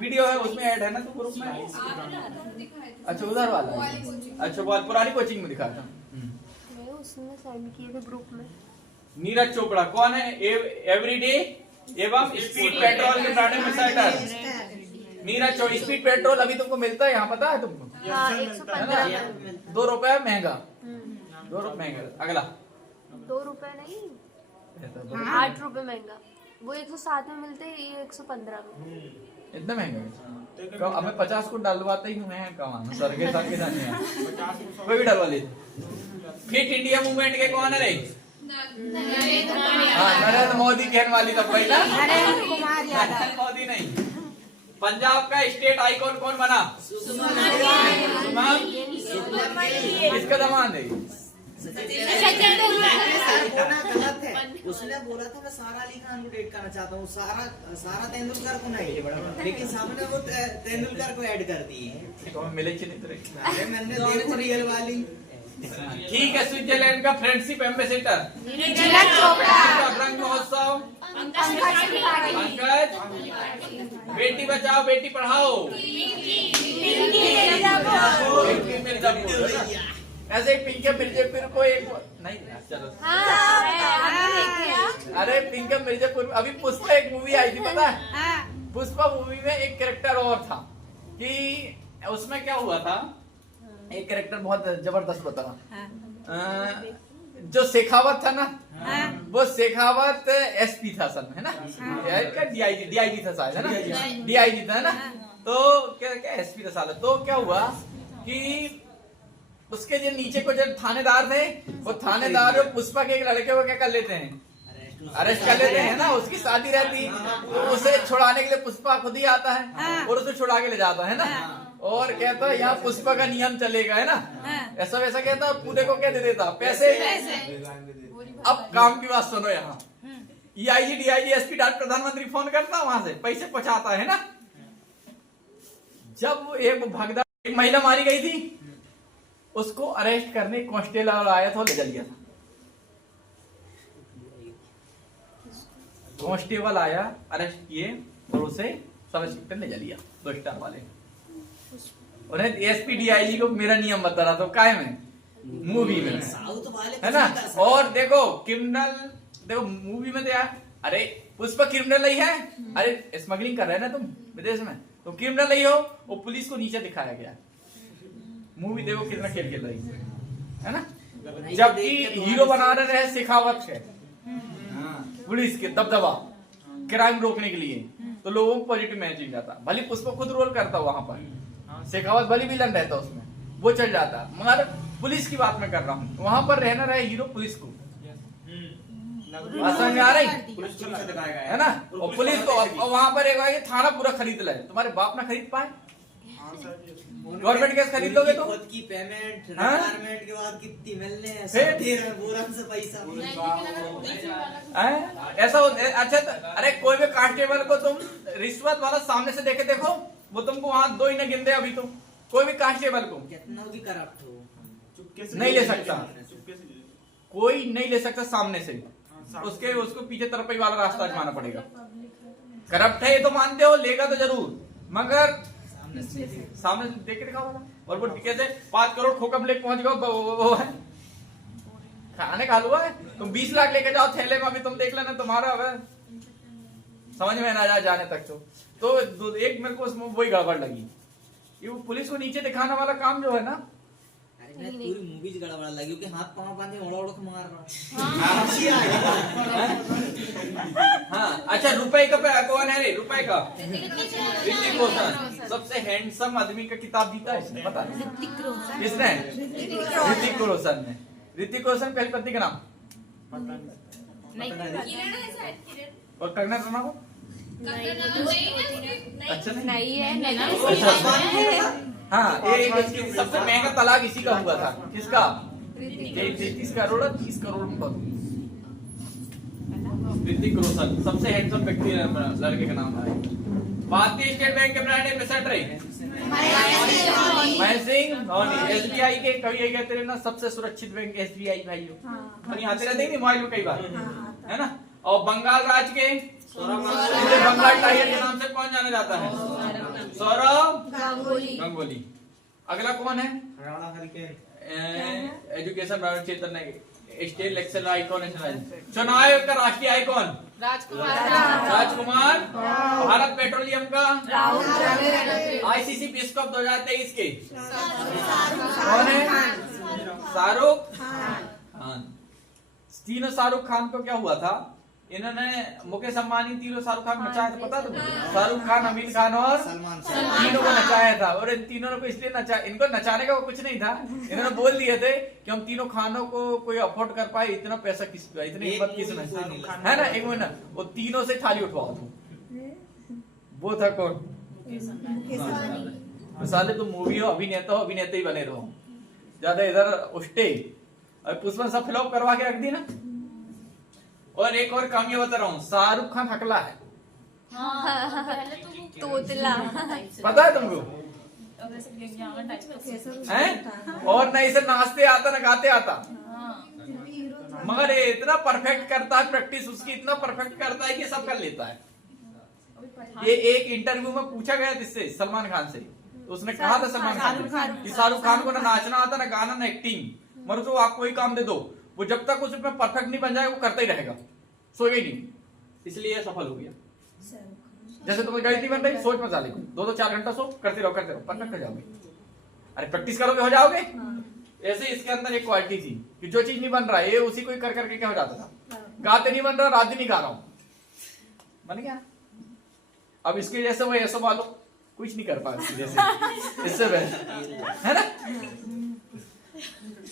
वीडियो है उसमें ऐड है ना तो ग्रुप में। अच्छा उधर वाला है। अच्छा बहुत पुरानी कोचिंग में दिखाया था। मैं उसमें सेंड किए थे ग्रुप में। नीरज चोपड़ा कौन है? एवरीडे एवं स्पीड पेट्रोल के brand ambassador. Neeraj Chopra speed petrol अभी तुमको मिलता है यहाँ, पता है तुमको? हाँ 115 ₹2 महंगा। 2 रुपए महंगा। अगला 2 रुपए नहीं 8 रुपए महंगा। वो 107 में मिलते हैं, ये 115 में। इतना महंगा है? अब मैं 50 को डलवाता ही हूँ मैं कमाना सर के साथ के जाने कोई भी डलवा ले। फिट इंडिया मूवमेंट के कौन है रे? हाँ नरेंद्र मोदी कहने वाली तब पहला नरेंद्र कुमार यादव। नरेंद्र मोदी नहीं। पंजाब का स्टेट आइकॉन कौन बना? किसका दामाद है? सर बोला गलत है। उसने बोला था मैं सारा अली खान को डेट करना चाहता हूँ, सारा तेंदुलकर को नहीं, लेकिन सामने वो तेंदुलकर को ऐड कर दिए। मिले नहीं तो अरे मैंने देखो रियल वाली। ठीक है। स्विट्जरलैंड का फ्रेंडशिप एम्बेसडर नीरज चोपड़ा। रंग महोत्सव पंकज। बेटी बचाओ बेटी पढ़ाओ पिंकी मिर्जापुर। ऐसे ही पिंकी मिर्जापुर को एक नहीं चलो अरे पिंकी मिर्जापुर अभी पुष्पा एक मूवी आई थी पता है? पुष्पा मूवी में एक कैरेक्टर और था कि उसमें क्या हुआ था, एक कैरेक्टर बहुत जबरदस्त बताना। जो शेखावत था ना, वो शेखावत एसपी था असल में, है ना? क्या डीआईजी था शायद, है ना? डीआईजी था, है ना? तो क्या क्या एसपी था साला। तो क्या हुआ कि उसके जो नीचे को जो थानेदार थे, वो थानेदार पुष्पा के एक लड़के को क्या कर लेते हैं? अरेस्ट कर लेते हैं ना। उसकी शादी रहती, तो उसे छुड़ाने के लिए पुष्पा खुद ही आता है और उसे छुड़ा के ले जाता है ना। और कहता है यहाँ पुष्पा का नियम चलेगा, है ना? ऐसा वैसा कहता, पूरे को क्या दे देता? पैसे। अब काम की बात सुनो, यहाँ ईआईजी डीआईजी एसपी डायरेक्ट प्रधानमंत्री फोन करता वहां से पैसे पहुंचाता है ना। जब एक भगदा एक महिला मारी गई थी, उसको अरेस्ट करने कांस्टेबल आया था, ले जा लिया था। कांस्टेबल आया, अरेस्ट किए और उसे सब इंस्पेक्टर ले जा लिया, 2 स्टार वाले। उन्हें एसपी डीआईजी को मेरा नियम बता रहा था काय में मूवी में, है ना? और देखो क्रिमिनल, देखो मूवी में दिया, अरे पुष्पा क्रिमिनल नहीं है, अरे स्मगलिंग कर रहे हैं ना तुम विदेश में, तुम क्रिमिनल नहीं हो। वो पुलिस को नीचे दिखाया गया। मूवी देखो कितना खेल खेल रही है ना? जबकि हीरो बना रहे हैं शेखावत है, पुलिस के दबदबा क्राइम रोकने के लिए, तो लोगों को पॉजिटिव मैसेज जाता। भले पुष्पा खुद रोल करता वहां पर, शेखावत भले विलन रहता उसमें, वो चल जाता। मगर पुलिस की बात मैं कर रहा हूँ, वहां पर रहना रहे हीरो पुलिस को, समझ में आ रही है ना? और पुलिस को वहां पर एक थाना पूरा खरीद ले, तुम्हारे बाप ना खरीद पाए। गवर्नमेंट केस खरीद लोगे तो खुद की पेमेंट रिटायरमेंट के बाद कितनी मिलने हैं, से पैसा ऐसा अच्छा अरे कोई भी कांस्टेबल को तुम रिश्वत वाला सामने से देखे देखो, वो तुमको वहां 2 ही न गिनते अभी। तुम कोई भी कांस्टेबल को कितना भी करप्ट हो नहीं ले सकता, कोई नहीं ले सकता सामने से, उसको पीछे तरफ ही वाला रास्ता आजमाना पड़ेगा। करप्ट है ये तो मानते हो, लेगा तो जरूर, मगर सामने देख के दिखाओ। और वो कैसे 5 करोड़ खोकम लेके पहुंच गए, वो है खाने खा हुआ है। तुम 20 लाख लेके जाओ थैले में, अभी तुम देख लेना तुम्हारा समझ में ना जाने तक। तो एक मेरे को उसमें वही गड़बड़ लगी, ये वो पुलिस को नीचे दिखाने वाला काम जो है ना, पूरी मूवीज गड़बड़ा लगी क्योंकि हाथ पांव बांधे ओड़ा ओड़ा मार रहा। हाँ अच्छा रुपए का कौन है रे? रुपए का ऋतिक रोशन, सबसे हैंडसम आदमी का किताब जीता है इसने, पता है किसने? ऋतिक रोशन ने। ऋतिक रोशन पहली पत्नी का नाम और कंगना रनौत को अच्छा नहीं नहीं है, हाँ, ये सबसे महंगा तलाक इसी का हुआ था। किसका? 33 करोड़ 30 करोड़ में बहुत। ऋतिक रोशन सबसे हैंडसम व्यक्ति लड़के का नाम है। भारतीय स्टेट बैंक के brand ambassador Mahesh Singh Dhoni. SBI के कभी ये कहते रहे ना सबसे सुरक्षित बैंक एसबीआई भाइयों, और आते रहते हैं मोबाइल में कई बार, है ना। और बंगाल राज्य के बंगाल टाइगर के नाम से कौन जाना जाता है? सौरव गांगुली। अगला कौन है? राणा हरिकेन। एजुकेशन चेतन स्टेट इलेक्शन आइकॉन है। चुनाव आयोग का राष्ट्रीय आइकॉन राजकुमार। भारत पेट्रोलियम का आईसीसी विश्व कप 2023 के कौन है? शाहरुख खान। तीनों शाहरुख खान को क्या हुआ था? इन्होंने मुकेश अंबानी तीनों शाहरुख खान नचाया था, पता तुम्हें? शाहरुख खान, आमिर खान और सलमान तीनों को नचाया था। और इन तीनों को इसलिए नचाया, इनको नचाने का कुछ नहीं था। इन्होंने बोल दिए थे कि हम तीनों खानों को कोई अफोर्ड कर पाए, इतना पैसा किस पे, इतनी हिम्मत किस में, है ना। एक मिनट, वो तीनों से थाली उठवाओ तुम। वो था कौन? साले तुम मूवी हो, अभिनेता हो, अभिनेता ही बने रहो, ज्यादा इधर उष्टे। और पुष्पन सब फ्लॉप करवा के रख दी ना। और एक और काम ये बता रहा हूँ, शाहरुख खान हकला है, तोतला। पता है तुमको? हैं? और न इसे नाचते आता न गाते आता, मगर ये इतना परफेक्ट करता है, प्रैक्टिस उसकी इतना परफेक्ट करता है कि सब कर लेता है। ये एक इंटरव्यू में पूछा गया जिससे सलमान खान से, तो उसने कहा था सलमान खान कि शाहरुख खान को ना नाचना आता, ना गाना, ना एक्टिंग, मगर तो आपको ही काम दे दो, वो जब तक उसमें परफेक्ट नहीं बन जाएगा वो करता ही रहेगा, सोएगा ही नहीं। इसलिए सफल हो गया। जैसे तुम्हें गणित बन रही, सोच मत लिखो, 2-4 घंटा सो, करते रहो परफेक्ट हो जाओगे। अरे प्रैक्टिस करोगे हो जाओगे। ऐसे इसके अंदर एक क्वालिटी थी कि जो चीज नहीं बन रहा है ये उसी को ही कर करके क्या हो जाता था। गाते नहीं बन रहा, रात नहीं गा रहा हूं, बन गया। अब इसके जैसे वो ऐसा वालों कुछ नहीं कर पाए जैसे इससे है ना।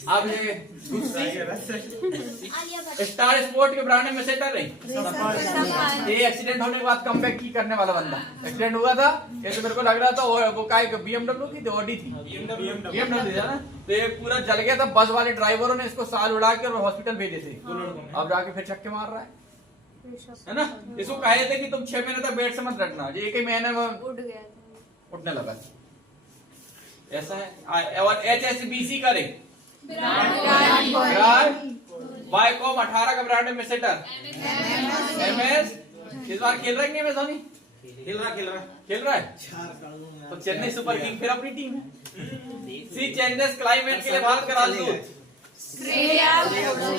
अब ये स्टार स्पोर्ट के ब्रांड में से रही, ये एक्सीडेंट होने के बाद कमबैक की करने वाला बंदा। एक्सीडेंट हुआ था, ऐसे मेरे को लग रहा था वो काय BMW की थी, ऑडी थी, BMW था ना। तो ये पूरा जल गया था, बस वाले ड्राइवरों ने इसको साल उड़ा के और हॉस्पिटल भेजे थे। अब जाके फिर छक्के मार रहा है ना। इसको कहे थे कि तुम 6 महीने तक बेड से मत रखना, एक ही महीने में उठ गया था, उठने लगा। ऐसा है। और HSBC करे बायकॉम 18 का ब्रांड एम्बेसडर MS। इस बार खेल रहा है धोनी? खेल रहा है। तो चेन्नई सुपर किंग फिर अपनी टीम है। सी चेन्नई क्लाइमेट के लिए भारत का राजदूत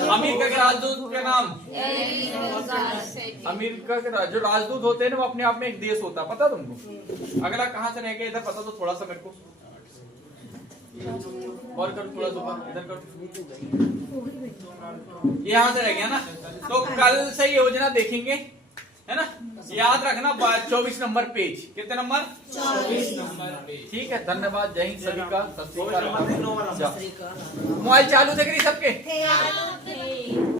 अमेरिका के राजदूत का नाम। अमेरिका के जो राजदूत होते हैं ना वो अपने आप में एक देश होता है, पता तुमको? अगला कहाँ से रह गया इधर पता तो थोड़ा सा मेरे को और कर, थोड़ा सा इधर कर, यहाँ से रह गया ना। तो कल से योजना देखेंगे, है ना। याद रखना 24 नंबर पेज। कितने नंबर? 24 number page. ठीक है, धन्यवाद, जय हिंद सभी का। सत श्री अकाल। मोबाइल चालू थे कि नहीं सबके?